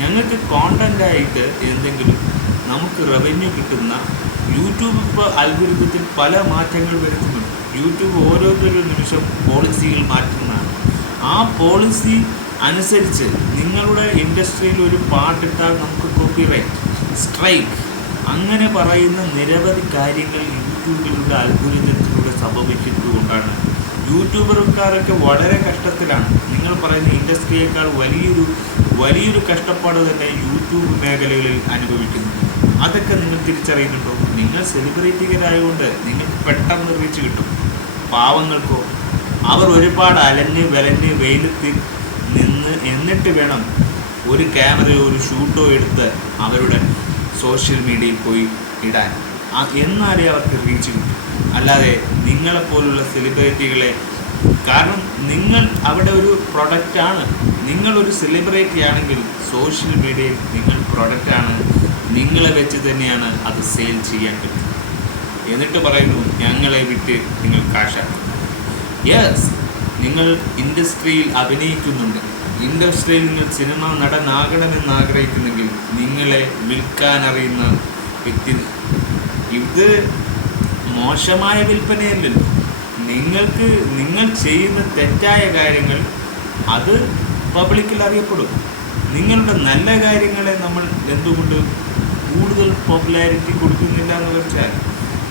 ഞങ്ങൾക്ക് കോണ്ടൻ്റായിട്ട് എന്തെങ്കിലും നമുക്ക് റവന്യൂ കിട്ടുന്ന യൂട്യൂബ് ഇപ്പോൾ അൽഗോരിതത്തിൽ പല മാറ്റങ്ങൾ വരുത്തുന്നുണ്ട്. യൂട്യൂബ് ഓരോരുത്തരും നിമിഷം പോളിസികൾ മാറ്റുന്നതാണ്. ആ പോളിസി അനുസരിച്ച് നിങ്ങളുടെ ഇൻഡസ്ട്രിയിൽ ഒരു പാട്ടിട്ടാൽ നമുക്ക് കോപ്പിറൈറ്റ് സ്ട്രൈക്ക് അങ്ങനെ പറയുന്ന നിരവധി കാര്യങ്ങൾ യൂട്യൂബിലൂടെ അൽഗോരിതത്തിലൂടെ സംഭവിക്കുന്നതുകൊണ്ടാണ് യൂട്യൂബർക്കാരൊക്കെ വളരെ കഷ്ടത്തിലാണ്. നിങ്ങൾ പറയുന്ന ഇൻഡസ്ട്രിയേക്കാൾ വലിയൊരു കഷ്ടപ്പാട് തന്നെ യൂട്യൂബ് മേഖലകളിൽ അനുഭവിക്കുന്നു. അതൊക്കെ നിങ്ങൾ തിരിച്ചറിയുന്നുണ്ടോ? നിങ്ങൾ സെലിബ്രിറ്റികളായതുകൊണ്ട് നിങ്ങൾക്ക് പെട്ടെന്ന് റീച്ച് കിട്ടും. പാവങ്ങൾക്കോ അവർ ഒരുപാട് അലഞ്ഞ് വെയിലത്ത് നിന്ന് എന്നിട്ട് വേണം ഒരു ക്യാമറയോ ഒരു ഷൂട്ടോ എടുത്ത് അവരുടെ സോഷ്യൽ മീഡിയയിൽ പോയി ഇടാൻ. എന്നാലേ അവർക്ക് റീച്ച് കിട്ടും. അല്ലാതെ നിങ്ങളെപ്പോലുള്ള സെലിബ്രിറ്റികളെ, കാരണം നിങ്ങൾ അവിടെ ഒരു പ്രൊഡക്റ്റാണ്. നിങ്ങളൊരു സെലിബ്രിറ്റി ആണെങ്കിൽ സോഷ്യൽ മീഡിയയിൽ നിങ്ങൾ പ്രൊഡക്റ്റാണ്. നിങ്ങളെ വെച്ച് തന്നെയാണ് അത് സെയിൽ ചെയ്യാൻ പറ്റും. എന്നിട്ട് പറയുന്നു ഞങ്ങളെ വിറ്റ് നിങ്ങൾ കാശാക്കും. യെസ്, നിങ്ങൾ ഇൻഡസ്ട്രിയിൽ അഭിനയിക്കുന്നുണ്ട്. ഇൻഡസ്ട്രിയിൽ നിങ്ങൾ സിനിമ നടനാകണമെന്ന് ആഗ്രഹിക്കുന്നെങ്കിൽ നിങ്ങളെ വിൽക്കാൻ അറിയുന്ന വ്യക്തി. ഇത് മോശമായ വിൽപ്പനയല്ലല്ലോ. നിങ്ങൾ ചെയ്യുന്ന തെറ്റായ കാര്യങ്ങൾ അത് പബ്ലിക്കിൽ അറിയപ്പെടും. നിങ്ങളുടെ നല്ല കാര്യങ്ങളെ നമ്മൾ എന്തുകൊണ്ട് കൂടുതൽ പോപ്പുലാരിറ്റി കൊടുക്കുന്നില്ല എന്ന് വെച്ചാൽ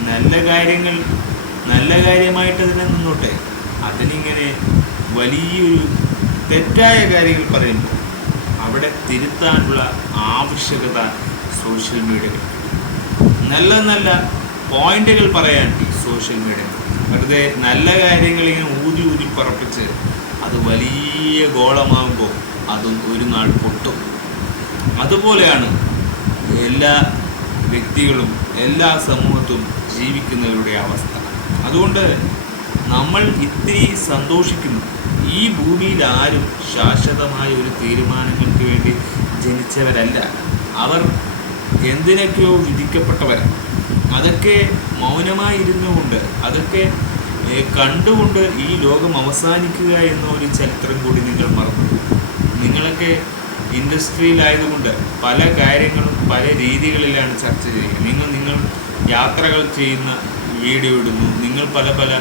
നല്ല കാര്യമായിട്ട് അതിനെ നിന്നോട്ടെ. അതിനിങ്ങനെ വലിയൊരു തെറ്റായ കാര്യങ്ങൾ പറയുമ്പോൾ അവിടെ തിരുത്താനുള്ള ആവശ്യകത സോഷ്യൽ മീഡിയകൾ, നല്ല പോയിന്റുകൾ പറയാൻ സോഷ്യൽ മീഡിയ. വെറുതെ നല്ല കാര്യങ്ങൾ ഇങ്ങനെ ഊതി പറപ്പിച്ച് അത് വലിയ ഗോളമാകുമ്പോൾ അതും ഒരു നാൾ പൊട്ടും. അതുപോലെയാണ് എല്ലാ വ്യക്തികളും എല്ലാ സമൂഹത്തും ജീവിക്കുന്നവരുടെ അവസ്ഥ. അതുകൊണ്ട് നമ്മൾ ഇത്തിരി സന്തോഷിക്കുന്നു. ഈ ഭൂമിയിൽ ആരും ശാശ്വതമായ ഒരു തീരുമാനങ്ങൾക്ക് വേണ്ടി ജനിച്ചവരല്ല. അവർ എന്തിനൊക്കെയോ വിധിക്കപ്പെട്ടവരാണ്. അതൊക്കെ മൗനമായി ഇരുന്നുകൊണ്ട്, അതൊക്കെ കണ്ടുകൊണ്ട് ഈ ലോകം അവസാനിക്കുക എന്ന ഒരു ചരിത്രം കൂടി നിങ്ങൾ മറന്നു. നിങ്ങളൊക്കെ ഇൻഡസ്ട്രിയിലായതുകൊണ്ട് പല കാര്യങ്ങളും പല രീതികളിലാണ് ചർച്ച ചെയ്യുക. നിങ്ങൾ യാത്രകൾ ചെയ്യുന്ന വീഡിയോ ഇടുന്നു. നിങ്ങൾ പല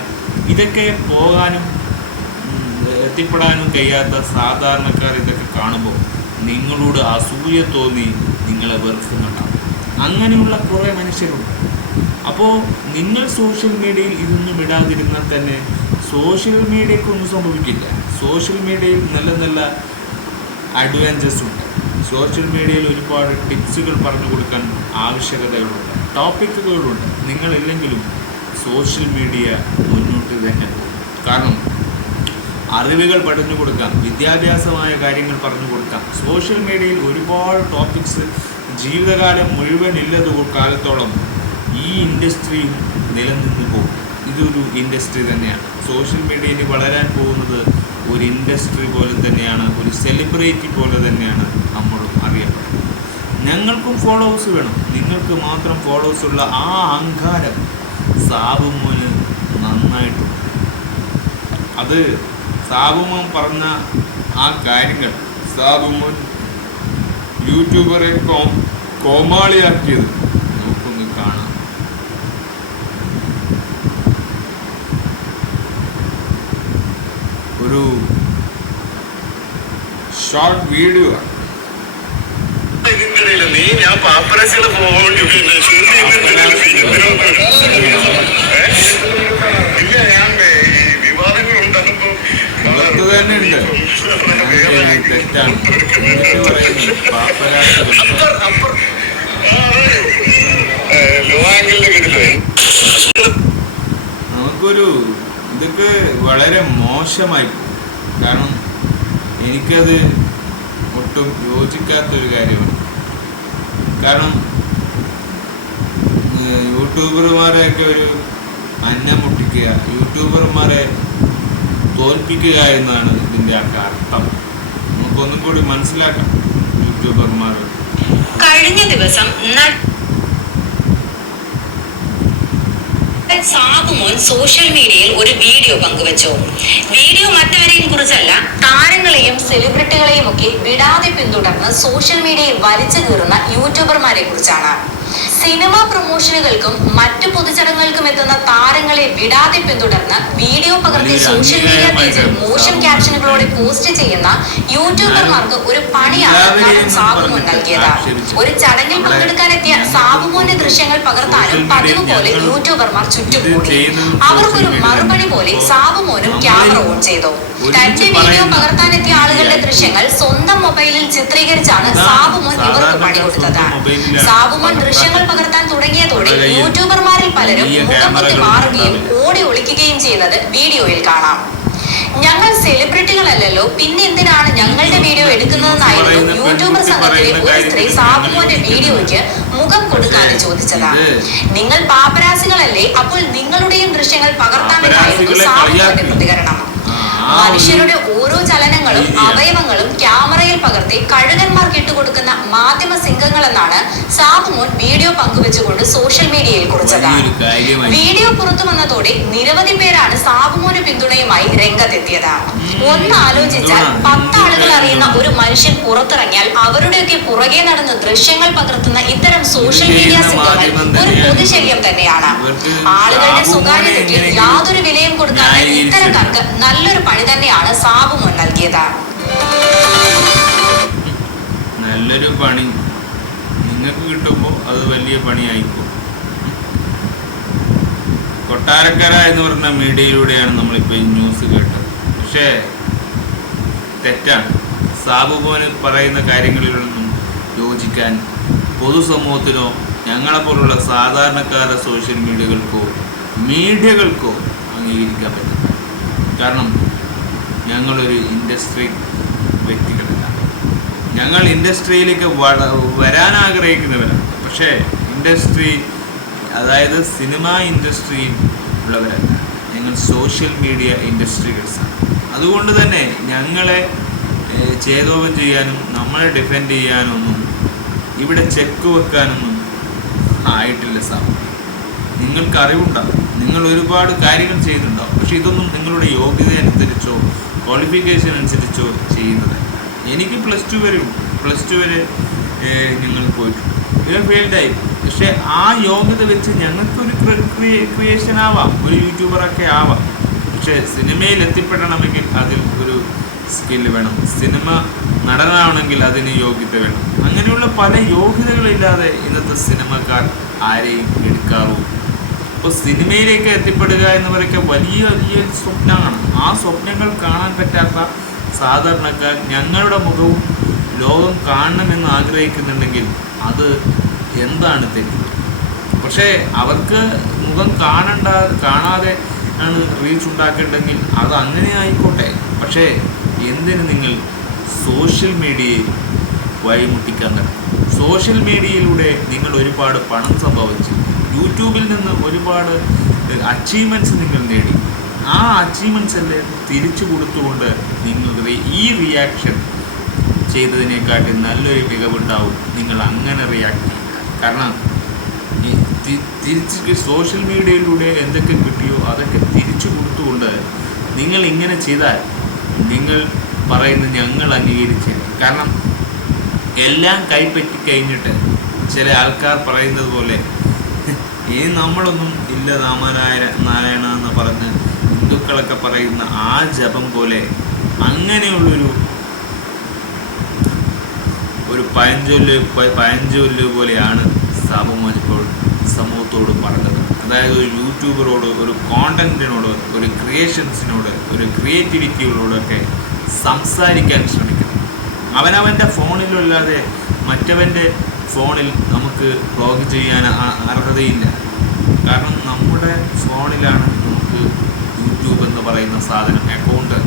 ഇതൊക്കെ പോകാനും എത്തിപ്പെടാനും കഴിയാത്ത സാധാരണക്കാർ ഇതൊക്കെ കാണുമ്പോൾ നിങ്ങളോട് അസൂയ തോന്നി നിങ്ങളെ വെറുക്കുന്നുണ്ടാവും. അങ്ങനെയുള്ള കുറേ മനുഷ്യരുണ്ട്. അപ്പോൾ നിങ്ങൾ സോഷ്യൽ മീഡിയയിൽ ഇതൊന്നും ഇടാതിരുന്നാൽ തന്നെ സോഷ്യൽ മീഡിയക്കൊന്നും സംഭവിക്കില്ല. സോഷ്യൽ മീഡിയയിൽ നല്ല അഡ്വാൻറ്റേജസ് ഉണ്ട്. സോഷ്യൽ മീഡിയയിൽ ഒരുപാട് ടിപ്സുകൾ പറഞ്ഞു കൊടുക്കാൻ ആവശ്യകതകളുണ്ട്, ടോപ്പിക്കുകളുണ്ട്. നിങ്ങളില്ലെങ്കിലും സോഷ്യൽ മീഡിയ മുന്നോട്ട് തന്നെ പോകും. കാരണം അറിവുകൾ പഠിച്ചു കൊടുക്കാം, വിദ്യാഭ്യാസമായ കാര്യങ്ങൾ പറഞ്ഞു കൊടുക്കാം. സോഷ്യൽ മീഡിയയിൽ ഒരുപാട് ടോപ്പിക്സ് ജീവിതകാലം മുഴുവൻ ഇല്ലത് കാലത്തോളം ഈ ഇൻഡസ്ട്രിയും നിലനിന്ന് പോകും. ഇതൊരു ഇൻഡസ്ട്രി തന്നെയാണ്. സോഷ്യൽ മീഡിയയിൽ വളരാൻ പോകുന്നത് ഒരു ഇൻഡസ്ട്രി പോലെ തന്നെയാണ്, ഒരു സെലിബ്രിറ്റി പോലെ തന്നെയാണ് നമ്മളും അറിയപ്പെടുന്നത്. ഞങ്ങൾക്കും ഫോളോവേഴ്സ് വേണം. നിങ്ങൾക്ക് മാത്രം ഫോളോവേഴ്സ് ഉള്ള ആ അഹങ്കാരം സാബുമോന് നന്നായിട്ടുണ്ട്. അത് സാബുമോൻ പറഞ്ഞ ആ കാര്യങ്ങൾ, സാബുമോൻ യൂട്യൂബറെ കോമാളിയാക്കിയത് നമുക്കൊന്ന് കാണാം. ഒരു ഷോർട്ട് വീഡിയോ ആണ്. നീ ഞാൻ പാപ്പരസികൾ ഇവർക്ക് തന്നെ ഉണ്ട് തെറ്റാണ് പറയുന്നത്. നമുക്കൊരു ഇതൊക്കെ വളരെ മോശമായി പോകും. കാരണം എനിക്കത് ഒട്ടും യോജിക്കാത്തൊരു കാര്യമാണ്. കാരണം യൂട്യൂബർമാരെയൊക്കെ ഒരു അന്നം മുട്ടിക്കുക, യൂട്യൂബർമാരെ തോൽപ്പിക്കുക എന്നാണ് ഇതിൻ്റെ അർത്ഥം. നമുക്കൊന്നും കൂടി മനസ്സിലാക്കാം. യൂട്യൂബർമാർ കഴിഞ്ഞ ദിവസം സാബുമോൻ സോഷ്യൽ മീഡിയയിൽ ഒരു വീഡിയോ പങ്കുവച്ചു. വീഡിയോ മറ്റവരെയും കുറിച്ചല്ല, താരങ്ങളെയും സെലിബ്രിറ്റികളെയും ഒക്കെ വിടാതെ പിന്തുടർന്ന് സോഷ്യൽ മീഡിയയിൽ വലിച്ചു കീറുന്ന യൂട്യൂബർമാരെ കുറിച്ചാണ്. സിനിമ പ്രൊമോഷനുകൾക്കും മറ്റു പൊതുചടങ്ങുകൾക്കും എത്തുന്ന താരങ്ങളെ വിടാതെ പിന്തുടർന്ന് വീഡിയോ പകർത്തി സോഷ്യൽ മീഡിയ പേജിൽ മോശം ക്യാപ്ഷനുകളോടെ പോസ്റ്റ് ചെയ്യുന്ന യൂട്യൂബർമാർക്ക് ഒരു പണിയാണ് നടൻ സാബുമോൻ നൽകിയത്. ഒരു ചടങ്ങിൽ പങ്കെടുക്കാനെത്തിയ സാബുമോന്റെ ദൃശ്യങ്ങൾ പകർത്താനും പതിവ് പോലെ യൂട്യൂബർമാർ ചുറ്റും കൂടി. അവർക്കൊരു മറുപടി പോലെ സാബുമോനും ക്യാമറ ഓൺ ചെയ്തു. തന്റെ വീഡിയോ പകർത്താനെത്തിയ ആളുകളുടെ ദൃശ്യങ്ങൾ സ്വന്തം മൊബൈലിൽ ചിത്രീകരിച്ചാണ് സാബുമോൻ ഇവർക്ക് പണി കൊടുത്തത്. സാബുമോൻ ദൃശ്യങ്ങൾ പകർത്താൻ തുടങ്ങിയതോടെ യൂട്യൂബർമാരിൽ പലരും മുഖംകുത്തി മാറുകയും ഓടി ഒളിക്കുകയും ചെയ്യുന്നത് വീഡിയോയിൽ കാണാം. ഞങ്ങൾ സെലിബ്രിറ്റികളല്ലല്ലോ, പിന്നെ എന്തിനാണ് ഞങ്ങളുടെ വീഡിയോ എടുക്കുന്നതെന്നായിരുന്നു യൂട്യൂബർ സംഘത്തിലെ ഒരു സ്ത്രീ സാബുമോന്റെ വീഡിയോയ്ക്ക് മുഖം കൊടുക്കാതെ ചോദിച്ചത്. നിങ്ങൾ പാപ്പരാസികളല്ലേ, അപ്പോൾ നിങ്ങളുടെയും ദൃശ്യങ്ങൾ പകർത്താമെന്നായിരുന്നു സാബുമോന്റെ പ്രതികരണം. മനുഷ്യരുടെ ഓരോ ചലനങ്ങളും അവയവങ്ങളും ക്യാമറയിൽ പകർത്തി കഴുകന്മാർക്ക് ഇട്ടുകൊടുക്കുന്ന മാധ്യമ സിംഹങ്ങൾ എന്നാണ് സാബുമോൻ വീഡിയോ പങ്കുവെച്ചുകൊണ്ട് സോഷ്യൽ മീഡിയയിൽ കുറിച്ചത്. വീഡിയോ പുറത്തു വന്നതോടെ നിരവധി പേരാണ് സാബുമോന് പിന്തുണയുമായി രംഗത്തെത്തിയത്. ഒന്ന് ആലോചിച്ചാൽ 10 ആളുകൾ അറിയുന്ന ഒരു മനുഷ്യൻ പുറത്തിറങ്ങിയാൽ അവരുടെയൊക്കെ പുറകെ നടന്ന് ദൃശ്യങ്ങൾ പകർത്തുന്ന ഇത്തരം സോഷ്യൽ മീഡിയ സിംഹങ്ങൾ ഒരു പൊതുശല്യം തന്നെയാണ്. ആളുകളുടെ സ്വകാര്യതയ്ക്ക് യാതൊരു വിലയും കൊടുക്കാതെ ഇത്തരക്കാർക്ക് നല്ലൊരു പണി തന്നെയാണ് സാബുമോൻ നൽകിയത്. നല്ലൊരു പണി നിങ്ങൾക്ക് കിട്ടുമ്പോൾ അത് വലിയ പണിയായിപ്പോ. കൊട്ടാരക്കര എന്ന് പറഞ്ഞ മീഡിയയിലൂടെയാണ് നമ്മളിപ്പോൾ ഈ ന്യൂസ് കേട്ടത്. പക്ഷേ തെറ്റാണ്. സാബുമോന് പറയുന്ന കാര്യങ്ങളിലൊന്നും യോജിക്കാൻ പൊതുസമൂഹത്തിനോ ഞങ്ങളെപ്പോലുള്ള സാധാരണക്കാരുടെ സോഷ്യൽ മീഡിയകൾക്കോ അംഗീകരിക്കാൻ പറ്റില്ല. കാരണം ഞങ്ങളൊരു ഇൻഡസ്ട്രി വ്യക്തികളല്ല. ഞങ്ങൾ ഇൻഡസ്ട്രിയിലേക്ക് വരാൻ ആഗ്രഹിക്കുന്നവരാണ്. പക്ഷേ ഇൻഡസ്ട്രി, അതായത് സിനിമ ഇൻഡസ്ട്രിയിൽ ഉള്ളവരല്ല. ഞങ്ങൾ സോഷ്യൽ മീഡിയ ഇൻഡസ്ട്രികൾസാണ്. അതുകൊണ്ട് തന്നെ ഞങ്ങളെ ഛേദോപം ചെയ്യാനും നമ്മളെ ഡിഫെൻഡ് ചെയ്യാനൊന്നും ഇവിടെ ചെക്ക് വെക്കാനൊന്നും ആയിട്ടില്ല സാർ. നിങ്ങൾക്ക് അറിവുണ്ടാവും, നിങ്ങൾ ഒരുപാട് കാര്യങ്ങൾ ചെയ്യുന്നുണ്ടാവും. പക്ഷെ ഇതൊന്നും നിങ്ങളുടെ യോഗ്യത അനുസരിച്ചോ ക്വാളിഫിക്കേഷൻ അനുസരിച്ചോ ചെയ്യുന്നത്. എനിക്ക് പ്ലസ് ടു വരെ ഞങ്ങൾ പോയിട്ടുണ്ട്. ഫെയിൽഡായി. പക്ഷെ ആ യോഗ്യത വെച്ച് ഞങ്ങൾക്കൊരു ക്രിയേഷൻ ആവാം, ഒരു യൂട്യൂബറൊക്കെ ആവാം. പക്ഷെ സിനിമയിൽ എത്തിപ്പെടണമെങ്കിൽ അതിൽ ഒരു സ്കില്ല് വേണം. സിനിമ നടനാവണമെങ്കിൽ അതിന് യോഗ്യത വേണം. അങ്ങനെയുള്ള പല യോഗ്യതകളില്ലാതെ ഇന്നത്തെ സിനിമക്കാർ ആരെയും എടുക്കാറുള്ളൂ. അപ്പോൾ സിനിമയിലേക്ക് എത്തിപ്പെടുക എന്ന് പറയുക വലിയ സ്വപ്നമാണ്. ആ സ്വപ്നങ്ങൾ കാണാൻ പറ്റാത്ത സാധാരണക്കാർ ഞങ്ങളുടെ മുഖവും ലോകം കാണണമെന്ന് ആഗ്രഹിക്കുന്നുണ്ടെങ്കിൽ അത് എന്താണ് തെറ്റ്? പക്ഷേ അവർക്ക് മുഖം കാണാതെ ആണ് റീച്ച് ഉണ്ടാക്കേണ്ടെങ്കിൽ അത് അങ്ങനെ ആയിക്കോട്ടെ. പക്ഷേ എന്തിന് നിങ്ങൾ സോഷ്യൽ മീഡിയയെ വഴിമുട്ടിക്കാൻ തുടങ്ങി? സോഷ്യൽ മീഡിയയിലൂടെ നിങ്ങൾ ഒരുപാട് പണം സമ്പാദിച്ചു. യൂട്യൂബിൽ നിന്ന് ഒരുപാട് അച്ചീവ്മെൻറ്റ്സ് നിങ്ങൾ നേടി. ആ അച്ചീവ്മെൻറ്റ്സ് എല്ലാം തിരിച്ചു കൊടുത്തുകൊണ്ട് നിങ്ങൾ ഈ റിയാക്ഷൻ ചെയ്തതിനെക്കാട്ടി നല്ലൊരു മികവുണ്ടാവും നിങ്ങൾ അങ്ങനെ റിയാക്ട് ചെയ്യുക. കാരണം തിരിച്ച് സോഷ്യൽ മീഡിയയിലൂടെ എന്തൊക്കെ കിട്ടിയോ അതൊക്കെ തിരിച്ചു കൊടുത്തുകൊണ്ട് നിങ്ങൾ ഇങ്ങനെ ചെയ്താൽ നിങ്ങൾ പറയുന്നത് ഞങ്ങൾ അംഗീകരിച്ച്. കാരണം എല്ലാം കൈപ്പറ്റി കഴിഞ്ഞിട്ട് ചില ആൾക്കാർ പറയുന്നത് പോലെ നമ്മളൊന്നും ഇല്ല നാരായണ എന്ന് പറഞ്ഞ് ഹിന്ദുക്കളൊക്കെ പറയുന്ന ആ ജപം പോലെ അങ്ങനെയുള്ളൊരു പഴഞ്ചൊല്ല് പോലെയാണ് സാബുമോൻ ഇപ്പോൾ സമൂഹത്തോട് പറഞ്ഞത്. അതായത് ഒരു യൂട്യൂബറോട്, ഒരു കോണ്ടന്റിനോട്, ഒരു ക്രിയേഷൻസിനോട്, ഒരു ക്രിയേറ്റിവിറ്റികളോടൊക്കെ സംസാരിക്കാൻ ശ്രമിക്കുന്നു. അവനവൻ്റെ ഫോണിലല്ലാതെ മറ്റവൻ്റെ ഫോണിൽ നമുക്ക് വ്ലോഗ് ചെയ്യാൻ അർഹതയില്ല. കാരണം നമ്മുടെ ഫോണിലാണ് നമുക്ക് യൂട്യൂബ് എന്ന് പറയുന്ന സാധനം അക്കൗണ്ട്.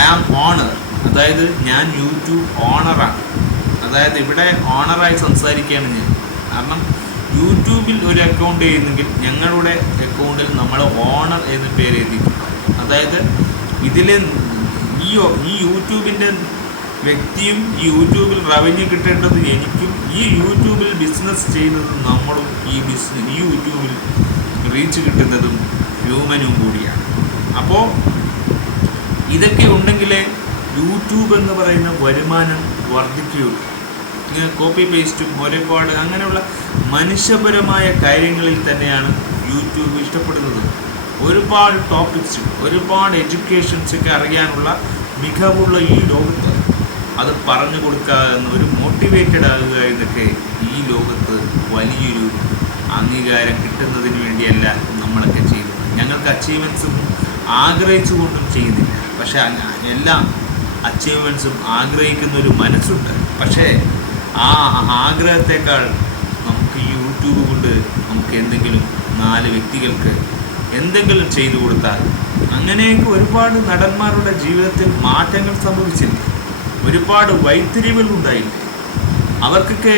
ഐ ആം ഓണർ, അതായത് ഞാൻ യൂട്യൂബ് ഓണറാണ്. അതായത് ഇവിടെ ഓണറായി സംസാരിക്കുകയാണ് ഞാൻ. കാരണം യൂട്യൂബിൽ ഒരു അക്കൗണ്ട് ചെയ്യുന്നെങ്കിൽ ഞങ്ങളുടെ അക്കൗണ്ടിൽ നമ്മൾ ഓണർ എന്ന് പേര് എഴുതിയിട്ടുണ്ട്. അതായത് ഇതിൽ ഈ യൂട്യൂബിൻ്റെ വ്യക്തിയും ഈ യൂട്യൂബിൽ റവന്യൂ കിട്ടേണ്ടത് എനിക്കും, ഈ യൂട്യൂബിൽ ബിസിനസ് ചെയ്യുന്നത് നമ്മളും, ഈ യൂട്യൂബിൽ റീച്ച് കിട്ടുന്നതും ഹ്യൂമനും കൂടിയാണ്. അപ്പോൾ ഇതൊക്കെ ഉണ്ടെങ്കിലേ യൂട്യൂബ് എന്ന് പറയുന്ന വരുമാനം വർദ്ധിക്കുകയുള്ളൂ. കോപ്പി പേസ്റ്റും ഒരുപാട് അങ്ങനെയുള്ള മനുഷ്യപരമായ കാര്യങ്ങളിൽ തന്നെയാണ് യൂട്യൂബ് ഇഷ്ടപ്പെടുന്നത്. ഒരുപാട് ടോപ്പിക്സ്, ഒരുപാട് എഡ്യൂക്കേഷൻസൊക്കെ അറിയാനുള്ള മികവുള്ള ഈ ലോകത്ത് അത് പറഞ്ഞു കൊടുക്കുക എന്ന ഒരു മോട്ടിവേറ്റഡ് ആകുക എന്നൊക്കെ ഈ ലോകത്ത് വലിയൊരു അംഗീകാരം കിട്ടുന്നതിന് വേണ്ടിയല്ല നമ്മളൊക്കെ ചെയ്യുന്നത്. ഞങ്ങൾക്ക് അച്ചീവ്മെൻറ്റ്സും ആഗ്രഹിച്ചുകൊണ്ടും ചെയ്യുന്നില്ല. പക്ഷേ എല്ലാ അച്ചീവ്മെൻറ്റ്സും ആഗ്രഹിക്കുന്ന ഒരു മനസ്സുണ്ട്. പക്ഷേ ആ ആഗ്രഹത്തേക്കാൾ നമുക്ക് ഈ യൂട്യൂബ് കൊണ്ട് നമുക്ക് എന്തെങ്കിലും 4 വ്യക്തികൾക്ക് എന്തെങ്കിലും ചെയ്തു കൊടുത്താൽ, അങ്ങനെയൊക്കെ ഒരുപാട് നടന്മാരുടെ ജീവിതത്തിൽ മാറ്റങ്ങൾ സംഭവിച്ചില്ലേ, ഒരുപാട് വൈത്തിരിവുകൾ ഉണ്ടായില്ലേ, അവർക്കൊക്കെ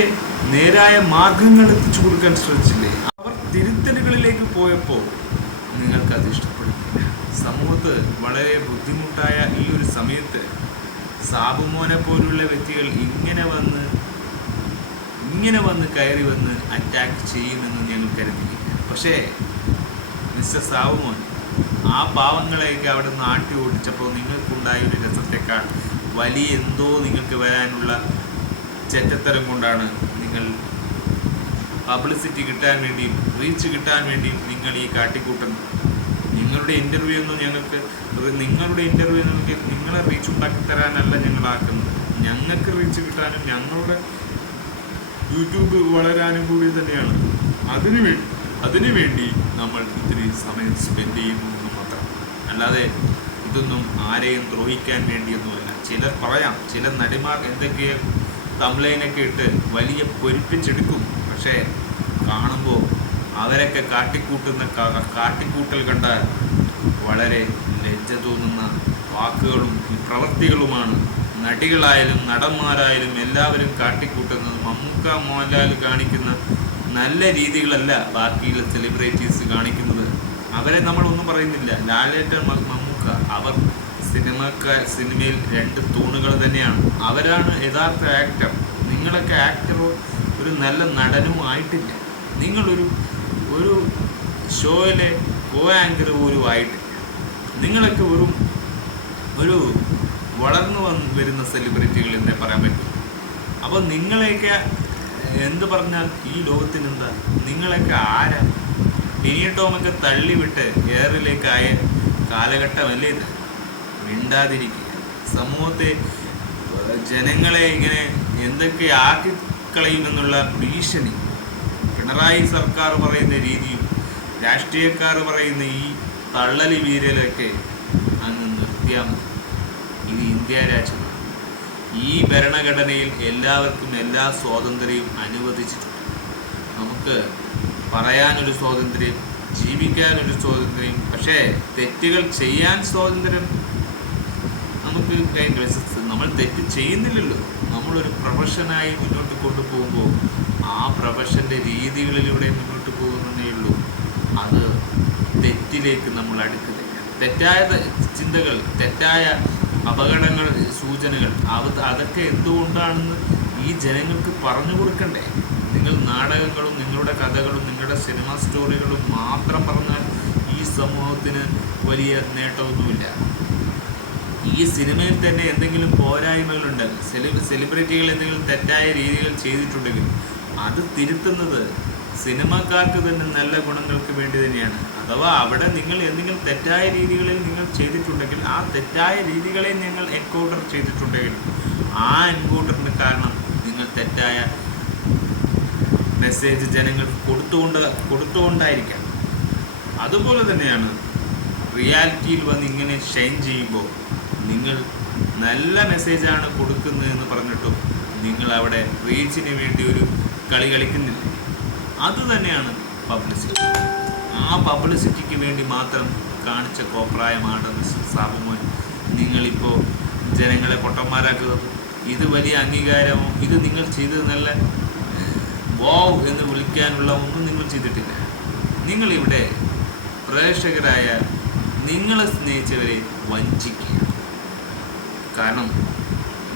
നേരായ മാർഗങ്ങൾ എത്തിച്ചു കൊടുക്കാൻ ശ്രമിച്ചില്ലേ. അവർ തിരുത്തലുകളിലേക്ക് പോയപ്പോൾ നിങ്ങൾക്കത് ഇഷ്ടപ്പെടുന്നില്ല. സമൂഹത്ത് വളരെ ബുദ്ധിമുട്ടായ ഈ ഒരു സമയത്ത് സാബുമോനെ പോലുള്ള വ്യക്തികൾ ഇങ്ങനെ വന്ന് കയറി വന്ന് അറ്റാക്ക് ചെയ്യുമെന്ന് ഞങ്ങൾ കരുതിയില്ല. പക്ഷേ മിസ്റ്റർ സാബുമോൻ ആ പാവങ്ങളെയൊക്കെ അവിടെ നിന്ന് ആട്ടി ഓടിച്ചപ്പോൾ നിങ്ങൾക്കുണ്ടായ ഒരു രസത്തെക്കാൾ വലിയ എന്തോ നിങ്ങൾക്ക് വരാനുള്ള ചെറ്റത്തരം കൊണ്ടാണ് നിങ്ങൾ പബ്ലിസിറ്റി കിട്ടാൻ വേണ്ടിയും റീച്ച് കിട്ടാൻ വേണ്ടിയും നിങ്ങൾ ഈ കാട്ടിക്കൂട്ടുന്നത്. നിങ്ങളുടെ ഇൻ്റർവ്യൂ ഒന്നും നിങ്ങളുടെ ഇൻ്റർവ്യൂ നിങ്ങളെ റീച്ച് ഉണ്ടാക്കി തരാനല്ല ഞങ്ങളാക്കുന്നത്. ഞങ്ങൾക്ക് റീച്ച് കിട്ടാനും ഞങ്ങളുടെ യൂട്യൂബ് വളരാനും കൂടി തന്നെയാണ്. അതിനുവേണ്ടി നമ്മൾ ഇത്തിരി സമയം സ്പെൻഡ് ചെയ്യുന്നു എന്ന് മാത്രം. അല്ലാതെ ഇതൊന്നും ആരെയും ദ്രോഹിക്കാൻ വേണ്ടിയൊന്നുമല്ല. ചിലർ പറയാം, ചില നടിമാർ എന്തൊക്കെയോ തംബ്ലൈനൊക്കെ ഇട്ട് വലിയ പൊരിപ്പിച്ചെടുക്കും. പക്ഷേ കാണുമ്പോൾ അവരൊക്കെ കാട്ടിക്കൂട്ടൽ കണ്ടാൽ വളരെ ലജ്ജ തോന്നുന്ന വാക്കുകളും പ്രവൃത്തികളുമാണ്. നടികളായാലും നടന്മാരായാലും എല്ലാവരും കാട്ടിക്കൂട്ടുന്നത്. മമ്മൂക്ക, മോഹൻലാൽ കാണിക്കുന്ന നല്ല രീതികളല്ല ബാക്കിയുള്ള സെലിബ്രിറ്റീസ് കാണിക്കുന്നത്. അവരെ നമ്മളൊന്നും പറയുന്നില്ല. ലാലേട്ടൻ, മമ്മൂക്ക അവർ സിനിമയിൽ 2 തൂണുകൾ തന്നെയാണ്. അവരാണ് യഥാർത്ഥ ആക്ടർ. നിങ്ങളൊക്കെ ആക്ടറോ ഒരു നല്ല നടനും ആയിട്ടില്ല. നിങ്ങളൊരു ഷോയിലെ ആങ്കർ പോലും ആയിട്ടില്ല. നിങ്ങളൊക്കെ ഒരു വളർന്നു വരുന്ന സെലിബ്രിറ്റികൾ എന്നേ പറയാൻ പറ്റും. അപ്പോൾ നിങ്ങളെയൊക്കെ എന്ത് പറഞ്ഞാൽ ഈ ലോകത്തിനെന്താ? നിങ്ങളൊക്കെ ആരാ? ടിനി ടോമൊക്കെ തള്ളിവിട്ട് എയറിലേക്കായ കാലഘട്ടമല്ലേ ഇത്? മിണ്ടാതിരിക്കുക. സമൂഹത്തെ ജനങ്ങളെ ഇങ്ങനെ എന്തൊക്കെ ആക്കിക്കളയുമെന്നുള്ള ഭീഷണി പിണറായി സർക്കാർ പറയുന്ന രീതിയും രാഷ്ട്രീയക്കാർ പറയുന്ന ഈ തള്ളലി വീരലൊക്കെ അങ്ങ് നിർത്തിയാൽ മതി. ഇത് ഇന്ത്യ രാജ്യമാണ്. ഈ ഭരണഘടനയിൽ എല്ലാവർക്കും എല്ലാ സ്വാതന്ത്ര്യവും അനുവദിച്ചിട്ടുണ്ട്. നമുക്ക് പറയാനൊരു സ്വാതന്ത്ര്യം, ജീവിക്കാനൊരു സ്വാതന്ത്ര്യം, പക്ഷേ തെറ്റുകൾ ചെയ്യാൻ സ്വാതന്ത്ര്യം നമുക്ക് നമ്മൾ തെറ്റ് ചെയ്യുന്നില്ലല്ലോ. നമ്മളൊരു പ്രൊഫഷനായി മുന്നോട്ട് കൊണ്ടുപോകുമ്പോൾ ആ പ്രൊഫഷൻ്റെ രീതികളിലൂടെ മുന്നോട്ട് പോകുന്നതേ ഉള്ളൂ. അത് തെറ്റിലേക്ക് നമ്മൾ അടുക്കുന്നില്ല. തെറ്റായ ചിന്തകൾ, തെറ്റായ അപകടങ്ങൾ, സൂചനകൾ അതൊക്കെ എന്തുകൊണ്ടാണെന്ന് ഈ ജനങ്ങൾക്ക് പറഞ്ഞു കൊടുക്കണ്ടേ? നിങ്ങൾ നാടകങ്ങളും നിങ്ങളുടെ കഥകളും നിങ്ങളുടെ സിനിമ സ്റ്റോറികളും മാത്രം പറഞ്ഞാൽ ഈ സമൂഹത്തിന് വലിയ നേട്ടമൊന്നുമില്ല. ഈ സിനിമയിൽ തന്നെ എന്തെങ്കിലും പോരായ്മകളുണ്ടെങ്കിൽ, സെലിബ്രിറ്റികൾ എന്തെങ്കിലും തെറ്റായ രീതികൾ ചെയ്തിട്ടുണ്ടെങ്കിൽ അത് തിരുത്തുന്നത് സിനിമക്കാർക്ക് തന്നെ നല്ല ഗുണങ്ങൾക്ക് വേണ്ടി തന്നെയാണ്. അഥവാ അവിടെ നിങ്ങൾ എന്തെങ്കിലും തെറ്റായ രീതികളിൽ നിങ്ങൾ ചെയ്തിട്ടുണ്ടെങ്കിൽ ആ തെറ്റായ രീതികളെ നിങ്ങൾ എൻകൗണ്ടർ ചെയ്തിട്ടുണ്ടെങ്കിൽ ആ എൻകൗണ്ടറിന് കാരണം നിങ്ങൾ തെറ്റായ മെസ്സേജ് ജനങ്ങൾക്ക് കൊടുത്തുകൊണ്ടായിരിക്കാം. അതുപോലെ തന്നെയാണ് റിയാലിറ്റിയിൽ വന്ന് ഇങ്ങനെ ഷൈൻ ചെയ്യുമ്പോൾ നിങ്ങൾ നല്ല മെസ്സേജാണ് കൊടുക്കുന്നതെന്ന് പറഞ്ഞിട്ടും നിങ്ങൾ അവിടെ റീച്ചിന് വേണ്ടി ഒരു കളി കളിക്കുന്നില്ല. അതുതന്നെയാണ് പബ്ലിസിറ്റി. ആ പബ്ലിസിറ്റിക്ക് വേണ്ടി മാത്രം കാണിച്ച കോപ്രായമാണ് മിസ്റ്റർ സാബുമോൻ നിങ്ങളിപ്പോൾ ജനങ്ങളെ പൊട്ടന്മാരാക്കുന്നത്. ഇത് വലിയ അംഗീകാരമോ, ഇത് നിങ്ങൾ ചെയ്തത് നല്ല വാവ് എന്ന് വിളിക്കാനുള്ള ഒന്നും നിങ്ങൾ ചെയ്തിട്ടില്ല. നിങ്ങളിവിടെ പ്രേക്ഷകരായ നിങ്ങളെ സ്നേഹിച്ചവരെ വഞ്ചിക്കുക. കാരണം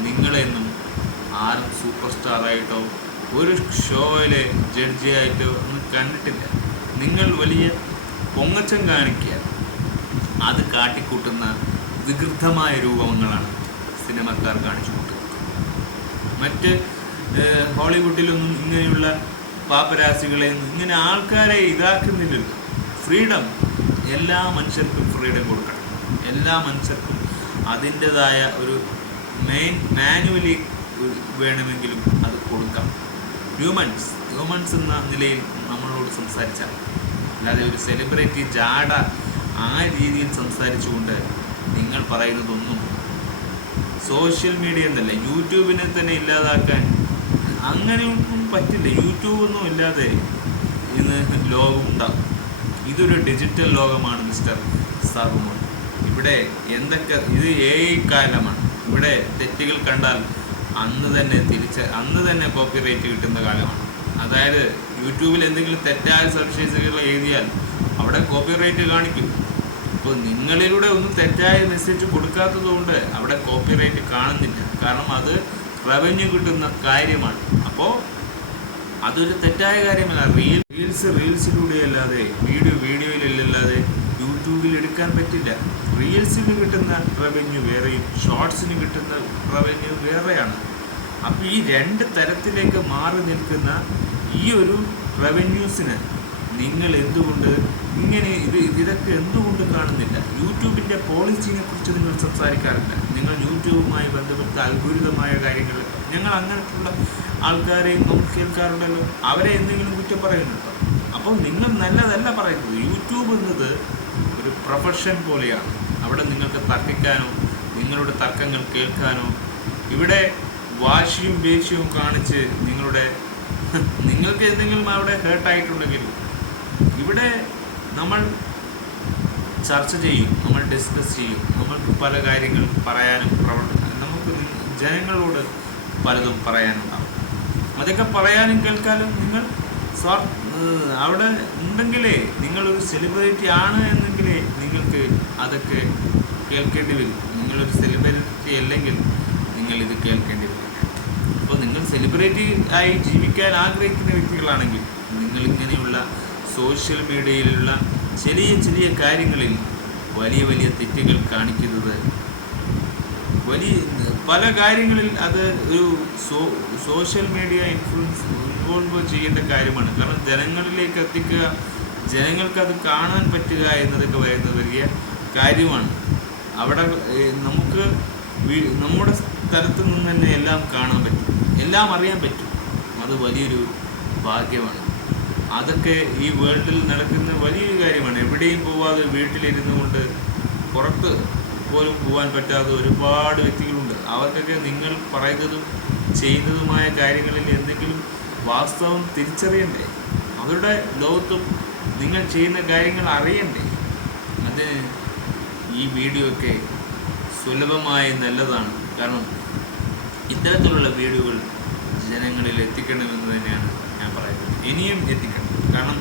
നിങ്ങളെന്നും ആരും സൂപ്പർ സ്റ്റാറായിട്ടോ ഒരു ഷോയിലെ ജഡ്ജിയായിട്ടോ ഒന്നും കണ്ടിട്ടില്ല. നിങ്ങൾ വലിയ പൊങ്ങച്ചം കാണിക്കുക, അത് കാട്ടിക്കൂട്ടുന്ന വികൃതമായ രൂപങ്ങളാണ് സിനിമക്കാർ കാണിച്ചു കൂട്ടുന്നത്. മറ്റ് ഹോളിവുഡിലൊന്നും ഇങ്ങനെയുള്ള പാപ്പരാസികളെയൊന്നും ഇങ്ങനെ ആൾക്കാരെ ഇതാക്കുന്നില്ലല്ലോ. ഫ്രീഡം, എല്ലാ മനുഷ്യർക്കും ഫ്രീഡം കൊടുക്കണം. എല്ലാ മനുഷ്യർക്കും അതിൻ്റെതായ ഒരു മാനുവലി വേണമെങ്കിലും അത് കൊടുക്കാം. ഹ്യൂമൻസ് എന്ന നിലയിൽ നമ്മളോട് സംസാരിച്ചാൽ, അല്ലാതെ ഒരു സെലിബ്രിറ്റി ജാട ആ രീതിയിൽ സംസാരിച്ചുകൊണ്ട് നിങ്ങൾ പറയുന്നതൊന്നും സോഷ്യൽ മീഡിയ എന്നല്ല, യൂട്യൂബിനെ തന്നെ ഇല്ലാതാക്കാൻ അങ്ങനെയൊന്നും പറ്റില്ല. യൂട്യൂബൊന്നും ഇല്ലാതെ ഇന്ന് ലോകം ഉണ്ടാകും. ഇതൊരു ഡിജിറ്റൽ ലോകമാണ് മിസ്റ്റർ സാബുമോൻ. ഇവിടെ ഇത് AI കാലമാണ്. ഇവിടെ തെറ്റുകൾ കണ്ടാൽ അന്ന് തന്നെ കോപ്പിറൈറ്റ് കിട്ടുന്ന കാലമാണ്. അതായത് യൂട്യൂബിൽ എന്തെങ്കിലും തെറ്റായ സവിശേഷതകൾ എഴുതിയാൽ അവിടെ കോപ്പിറൈറ്റ് കാണിക്കും. അപ്പോൾ നിങ്ങളിലൂടെ ഒന്നും തെറ്റായ മെസ്സേജ് കൊടുക്കാത്തത് കൊണ്ട് അവിടെ കോപ്പിറൈറ്റ് കാണുന്നില്ല. കാരണം അത് റവന്യൂ കിട്ടുന്ന കാര്യമാണ്. അപ്പോൾ അതൊരു തെറ്റായ കാര്യമല്ല. റീൽസിലൂടെ അല്ലാതെ വീഡിയോയിലല്ലാതെ യൂട്യൂബിൽ എടുക്കാൻ പറ്റില്ല. റീൽസിന് കിട്ടുന്ന റവന്യൂ വേറെയും ഷോർട്സിന് കിട്ടുന്ന റവന്യൂ വേറെയാണ്. അപ്പോൾ ഈ 2 തരത്തിലേക്ക് മാറി നിൽക്കുന്ന ഈ ഒരു റവന്യൂസിന് നിങ്ങൾ എന്തുകൊണ്ട് ഇതൊക്കെ എന്തുകൊണ്ട് കാണുന്നില്ല? യൂട്യൂബിൻ്റെ പോളിസിനെ കുറിച്ച് നിങ്ങൾ സംസാരിക്കാറില്ല. നിങ്ങൾ യൂട്യൂബുമായി ബന്ധപ്പെട്ട അത്ഭുതമായ കാര്യങ്ങൾ, ഞങ്ങൾ അങ്ങനെയുള്ള ആൾക്കാരെയും നമ്മൾ കേൾക്കാറുണ്ടല്ലോ. അവരെ എന്തെങ്കിലും കുറ്റം പറയുന്നുണ്ടോ? അപ്പോൾ നിങ്ങൾ നല്ലതല്ല പറയുന്നത്. യൂട്യൂബ് എന്നത് ഒരു പ്രൊഫഷൻ പോലെയാണ്. അവിടെ നിങ്ങൾക്ക് തർക്കിക്കാനോ നിങ്ങളുടെ തർക്കങ്ങൾ കേൾക്കാനോ, ഇവിടെ വാശിയും ദേഷ്യവും കാണിച്ച് നിങ്ങൾക്ക് എന്തെങ്കിലും അവിടെ ഹേർട്ടായിട്ടുണ്ടെങ്കിൽ ഇവിടെ നമ്മൾ ചർച്ച ചെയ്യും, നമ്മൾ ഡിസ്കസ് ചെയ്യും. നമ്മൾക്ക് പല കാര്യങ്ങൾ പറയാനും നമുക്ക് ജനങ്ങളോട് പലതും പറയാനുണ്ടാവും. അതൊക്കെ പറയാനും കേൾക്കാനും നിങ്ങൾ അവിടെ ഉണ്ടെങ്കിലേ, നിങ്ങളൊരു സെലിബ്രിറ്റി ആണ് എന്നെങ്കിലേ നിങ്ങൾക്ക് അതൊക്കെ കേൾക്കേണ്ടി വരും. നിങ്ങളൊരു സെലിബ്രിറ്റി അല്ലെങ്കിൽ നിങ്ങൾ ഇത് കേൾക്കേണ്ടി വരില്ല. അപ്പോൾ നിങ്ങൾ സെലിബ്രിറ്റി ആയി ജീവിക്കാൻ ആഗ്രഹിക്കുന്ന വ്യക്തികളാണെങ്കിൽ നിങ്ങളിങ്ങനെയുള്ള സോഷ്യൽ മീഡിയയിലുള്ള ചെറിയ ചെറിയ കാര്യങ്ങളിൽ വലിയ വലിയ തെറ്റുകൾ കാണിക്കുന്നത് പല കാര്യങ്ങളിൽ അത് ഒരു സോഷ്യൽ മീഡിയ ഇൻവോൾവ് ചെയ്യേണ്ട കാര്യമാണ്. കാരണം ജനങ്ങളിലേക്ക് എത്തിക്കുക, ജനങ്ങൾക്കത് കാണാൻ പറ്റുക എന്നതൊക്കെ പറയുന്നത് വലിയ കാര്യമാണ്. അവിടെ നമുക്ക് നമ്മുടെ സ്ഥലത്ത് നിന്ന് തന്നെ എല്ലാം കാണാൻ പറ്റും, എല്ലാം അറിയാൻ പറ്റും. അത് വലിയൊരു ഭാഗ്യമാണ്. അതൊക്കെ ഈ വേൾഡിൽ നടക്കുന്ന വലിയൊരു കാര്യമാണ്. എവിടെയും പോവാതെ വീട്ടിലിരുന്നു കൊണ്ട് പുറത്ത് പോലും പോകാൻ പറ്റാത്ത ഒരുപാട് വ്യക്തികളുണ്ട്. അവർക്കൊക്കെ നിങ്ങൾ പറയുന്നതും ചെയ്യുന്നതുമായ കാര്യങ്ങളിൽ എന്തെങ്കിലും വാസ്തവം തിരിച്ചറിയണ്ടേ? അവരുടെ ലോകത്തും നിങ്ങൾ ചെയ്യുന്ന കാര്യങ്ങൾ അറിയണ്ടേ? അതിന് ഈ വീഡിയോ ഒക്കെ സുലഭമായി നല്ലതാണ്. കാരണം ഇത്തരത്തിലുള്ള വീഡിയോകൾ ജനങ്ങളിൽ എത്തിക്കണമെന്ന് തന്നെയാണ് ഞാൻ പറയുന്നത്. ഇനിയും എത്തിക്കണം. കാരണം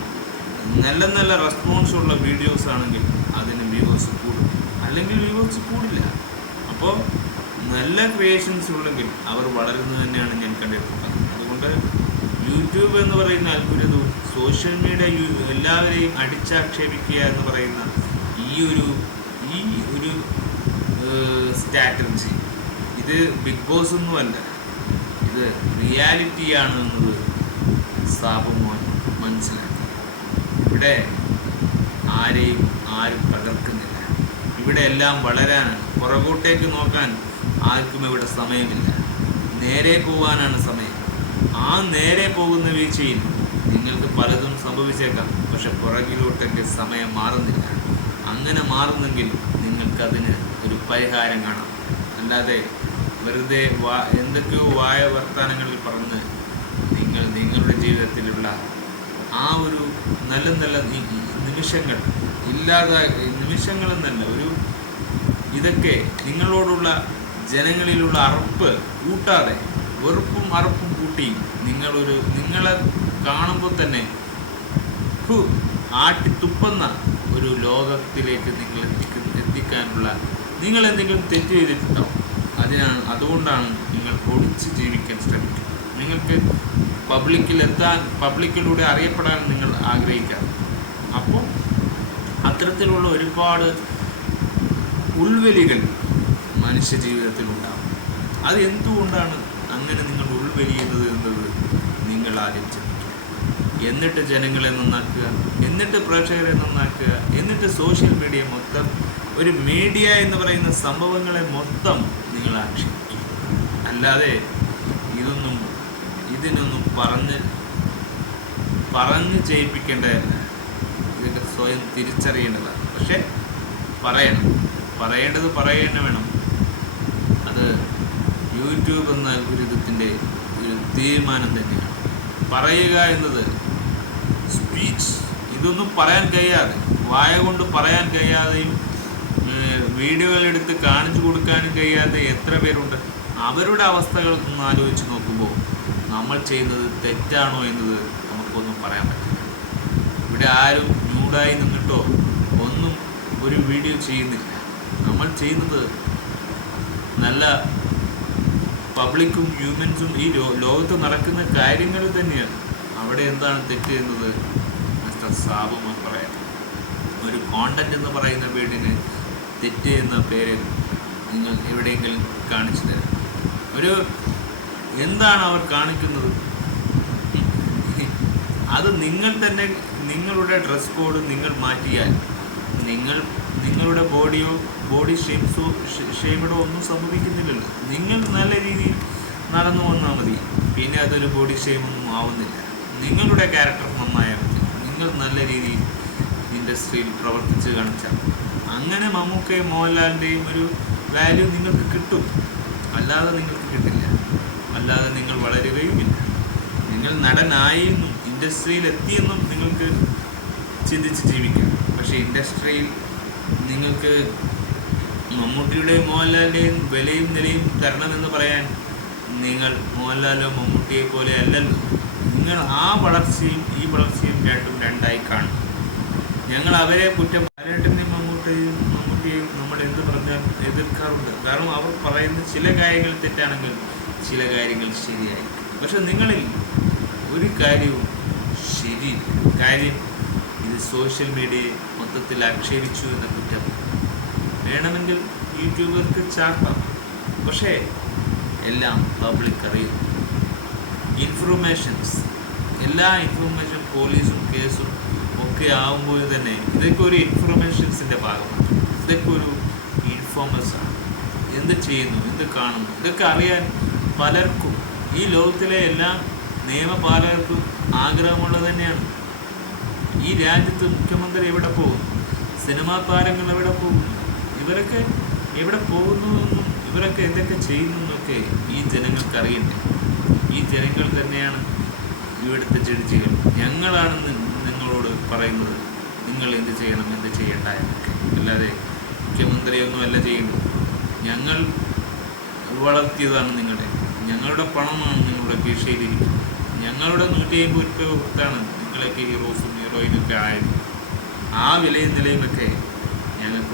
നല്ല നല്ല റെസ്പോൺസ് ഉള്ള വീഡിയോസ് ആണെങ്കിൽ അതിന് വ്യൂവേഴ്സ് കൂടും, അല്ലെങ്കിൽ വ്യൂവേഴ്സ് കൂടില്ല. അപ്പോൾ നല്ല ക്രിയേഷൻസ് ഉള്ളെങ്കിൽ അവർ വളരുന്നത് തന്നെയാണ് ഞാൻ കണ്ടിട്ടുള്ളത്. അതുകൊണ്ട് യൂട്യൂബ് എന്ന് പറയുന്ന അത്ഭുതവും സോഷ്യൽ മീഡിയ എല്ലാവരെയും അടിച്ചാക്ഷേപിക്കുക എന്ന് പറയുന്ന ഈ ഒരു സ്ട്രാറ്റജി, ഇത് ബിഗ് ബോസ് ഒന്നുമല്ല, ഇത് റിയാലിറ്റിയാണ് എന്നത് സാബുമോൻ മനസ്സിലാക്കി. ഇവിടെ ആരും തകർക്കുന്നില്ല. ഇവിടെ എല്ലാം വളരാനാണ്. പുറകോട്ടേക്ക് നോക്കാൻ ആർക്കും ഇവിടെ സമയമില്ല. നേരെ പോകാനാണ് സമയം. ആ നേരെ പോകുന്ന വീഴ്ചയിൽ നിങ്ങൾക്ക് പലതും സംഭവിച്ചേക്കാം. പക്ഷെ പുറകിലോട്ടേക്ക് സമയം മാറുന്നില്ല. അങ്ങനെ മാറുന്നെങ്കിൽ നിങ്ങൾക്കതിന് ഒരു പരിഹാരം കാണാം. അല്ലാതെ വെറുതെ എന്തൊക്കെയോ വർത്തമാനങ്ങളിൽ പറഞ്ഞ് നിങ്ങളുടെ ജീവിതത്തിലുള്ള ആ ഒരു നല്ല നല്ല നിമിഷങ്ങൾ നിമിഷങ്ങളെന്നല്ല, ഇതൊക്കെ നിങ്ങളോടുള്ള ജനങ്ങളിലുള്ള അറപ്പ് കൂട്ടാതെ വെറുപ്പും അറപ്പും കൂട്ടി നിങ്ങളെ കാണുമ്പോൾ തന്നെ ആട്ടിത്തുപ്പുന്ന ഒരു ലോകത്തിലേക്ക് നിങ്ങൾ എത്തിക്കാനുള്ള നിങ്ങൾ എന്തെങ്കിലും തെറ്റ് ചെയ്തിട്ടുണ്ടാവും. അതുകൊണ്ടാണ് നിങ്ങൾ ഒളിച്ച് ജീവിക്കാൻ ശ്രമിക്കുന്നത്. നിങ്ങൾക്ക് പബ്ലിക്കിലൂടെ അറിയപ്പെടാൻ നിങ്ങൾ ആഗ്രഹിക്കാം. അപ്പോൾ അത്തരത്തിലുള്ള ഒരുപാട് ഉൾവലികൾ മനുഷ്യ ജീവിതത്തിലുണ്ടാകും. അത് എന്തുകൊണ്ടാണ് അങ്ങനെ നിങ്ങൾ ഉൾവലിയുന്നത് എന്നത് നിങ്ങൾ ആദ്യം ചിന്തിക്കുക. എന്നിട്ട് ജനങ്ങളെ നന്നാക്കുക, എന്നിട്ട് പ്രേക്ഷകരെ നന്നാക്കുക, എന്നിട്ട് സോഷ്യൽ മീഡിയ മൊത്തം, ഒരു മീഡിയ എന്ന് പറയുന്ന സംഭവങ്ങളെ മൊത്തം നിങ്ങൾ ആക്ഷേപിക്കുക. അല്ലാതെ ഇതിനൊന്നും പറഞ്ഞ് ചെയ്യിപ്പിക്കേണ്ടതല്ല. ഇതൊക്കെ സ്വയം തിരിച്ചറിയേണ്ടതാണ്. പക്ഷെ പറയേണ്ടത് പറയുക വേണം. അത് യൂട്യൂബ് എന്ന അൽഗോരിതത്തിൻ്റെ ഒരു തീരുമാനം തന്നെയാണ്. പറയുക എന്നത് സ്പീച്ച്, ഇതൊന്നും പറയാൻ കഴിയാതെ, വായ കൊണ്ട് പറയാൻ കഴിയാതെയും വീഡിയോകൾ എടുത്ത് കാണിച്ചു കൊടുക്കാനും കഴിയാതെ എത്ര പേരുണ്ട്. അവരുടെ അവസ്ഥകൾ ഒന്ന് ആലോചിച്ച് നോക്കുമ്പോൾ നമ്മൾ ചെയ്യുന്നത് തെറ്റാണോ എന്നത് നമുക്കൊന്നും പറയാൻ പറ്റില്ല. ഇവിടെ ആരും ന്യൂഡായി നിന്നിട്ടോ ഒന്നും ഒരു വീഡിയോ ചെയ്യുന്നില്ല. നമ്മൾ ചെയ്യുന്നത് നല്ല പബ്ലിക്കും ഹ്യൂമൻസും ഈ ലോകത്ത് നടക്കുന്ന കാര്യങ്ങൾ തന്നെയാണ്. അവിടെ എന്താണ് തെറ്റ് എന്നത് മിസ്റ്റർ സാബുമോൻ പറയാം. ഒരു കോണ്ടന്റ് എന്ന് പറയുന്ന വീടിന് തെറ്റ് എന്ന പേര് നിങ്ങൾ എവിടെയെങ്കിലും കാണിച്ചു തരാം. എന്താണ് അവർ കാണിക്കുന്നത്? അത് നിങ്ങൾ തന്നെ നിങ്ങളുടെ ഡ്രസ് കോഡ് നിങ്ങൾ മാറ്റിയാൽ നിങ്ങളുടെ ബോഡി ഷെയ്മോ ഒന്നും സംഭവിക്കുന്നില്ലല്ലോ. നിങ്ങൾ നല്ല രീതിയിൽ നടന്നു വന്നാൽ മതി. പിന്നെ അതൊരു ബോഡി ഷെയ്മൊന്നും ആവുന്നില്ല. നിങ്ങളുടെ ക്യാരക്ടർ നന്നായാൽ മതി. നിങ്ങൾ നല്ല രീതിയിൽ ഇൻഡസ്ട്രിയിൽ പ്രവർത്തിച്ച് കാണിച്ചാൽ അങ്ങനെ മമ്മൂക്കയും മോഹൻലാലിൻ്റെയും ഒരു വാല്യൂ നിങ്ങൾക്ക് കിട്ടും. അല്ലാതെ നിങ്ങൾക്ക് കിട്ടില്ല. അല്ലാതെ നിങ്ങൾ വളരുകയുമില്ല. നിങ്ങൾ നടനായെന്നും ഇൻഡസ്ട്രിയിൽ എത്തിയെന്നും നിങ്ങൾക്ക് ചിന്തിച്ച് ജീവിക്കാം. പക്ഷേ ഇൻഡസ്ട്രിയിൽ നിങ്ങൾക്ക് മമ്മൂട്ടിയുടെയും മോഹൻലാലിൻ്റെയും വിലയും നിലയും തരണമെന്ന് പറയാൻ നിങ്ങൾ മോഹൻലാലോ മമ്മൂട്ടിയെ പോലെ അല്ലല്ലോ. നിങ്ങൾ ആ വളർച്ചയും ഈ വളർച്ചയും രണ്ടായി കാണും. ഞങ്ങൾ അവരെ കുറ്റം, ലാലേട്ടനെയും മമ്മൂട്ടിയെയും നമ്മൾ എന്ത് പറഞ്ഞാൽ എതിർക്കാൻ കേൾക്കാറുണ്ട്. കാരണം അവർ പറയുന്ന ചില കാര്യങ്ങൾ തെറ്റാണെങ്കിൽ ചില കാര്യങ്ങൾ ശരിയായിരിക്കും. പക്ഷെ നിങ്ങളിൽ ഒരു കാര്യവും ശരിയില്ല. കാര്യം ഇത് സോഷ്യൽ മീഡിയയെ മൊത്തത്തിൽ ആക്ഷേപിച്ചു എന്ന കുറ്റം വേണമെങ്കിൽ യൂട്യൂബർക്ക് ചാർത്താം. പക്ഷേ എല്ലാം പബ്ലിക് അറിയുന്നു. ഇൻഫർമേഷൻസ്, എല്ലാ ഇൻഫർമേഷൻ പോലീസും കേസും ഒക്കെ ആകുമ്പോൾ തന്നെ ഇതൊക്കെ ഒരു ഇൻഫർമേഷൻസിൻ്റെ ഭാഗമാണ്. ഇതൊക്കെ ഒരു ഇൻഫോമേഴ്സാണ്. എന്ത് ചെയ്യുന്നു, എന്ത് കാണുന്നു, ഇതൊക്കെ അറിയാൻ പലർക്കും, ഈ ലോകത്തിലെ എല്ലാ നിയമപാലകർക്കും ആഗ്രഹമുള്ളത് തന്നെയാണ്. ഈ രാജ്യത്ത് മുഖ്യമന്ത്രി എവിടെ പോകുന്നു, സിനിമാ താരങ്ങൾ എവിടെ പോകുന്നു, ഇവരൊക്കെ എവിടെ പോകുന്നുവെന്നും ഇവരൊക്കെ എന്തൊക്കെ ചെയ്യുന്നു എന്നൊക്കെ ഈ ജനങ്ങൾക്ക് അറിയണ്ടേ. ഈ ജനങ്ങൾ തന്നെയാണ് ഇവിടുത്തെ ജഡ്ജികൾ. ഞങ്ങളാണ് നിങ്ങളോട് പറയുന്നത് നിങ്ങൾ എന്ത് ചെയ്യണം, എന്ത് ചെയ്യണ്ട എന്നൊക്കെ. അല്ലാതെ മുഖ്യമന്ത്രിയൊന്നും അല്ല ചെയ്യുന്നത്. ഞങ്ങൾ വളർത്തിയതാണ് നിങ്ങളെ. ഞങ്ങളുടെ പണമാണ് നിങ്ങളുടെ കീശയിലിരിക്കുന്നത്. ഞങ്ങളുടെ 150 രൂപ കൊടുത്താണ് നിങ്ങളൊക്കെ ഹീറോസും ഹീറോയിനൊക്കെ ആയത്. ആ വിലയും നിലയുമൊക്കെ ഞങ്ങൾക്ക്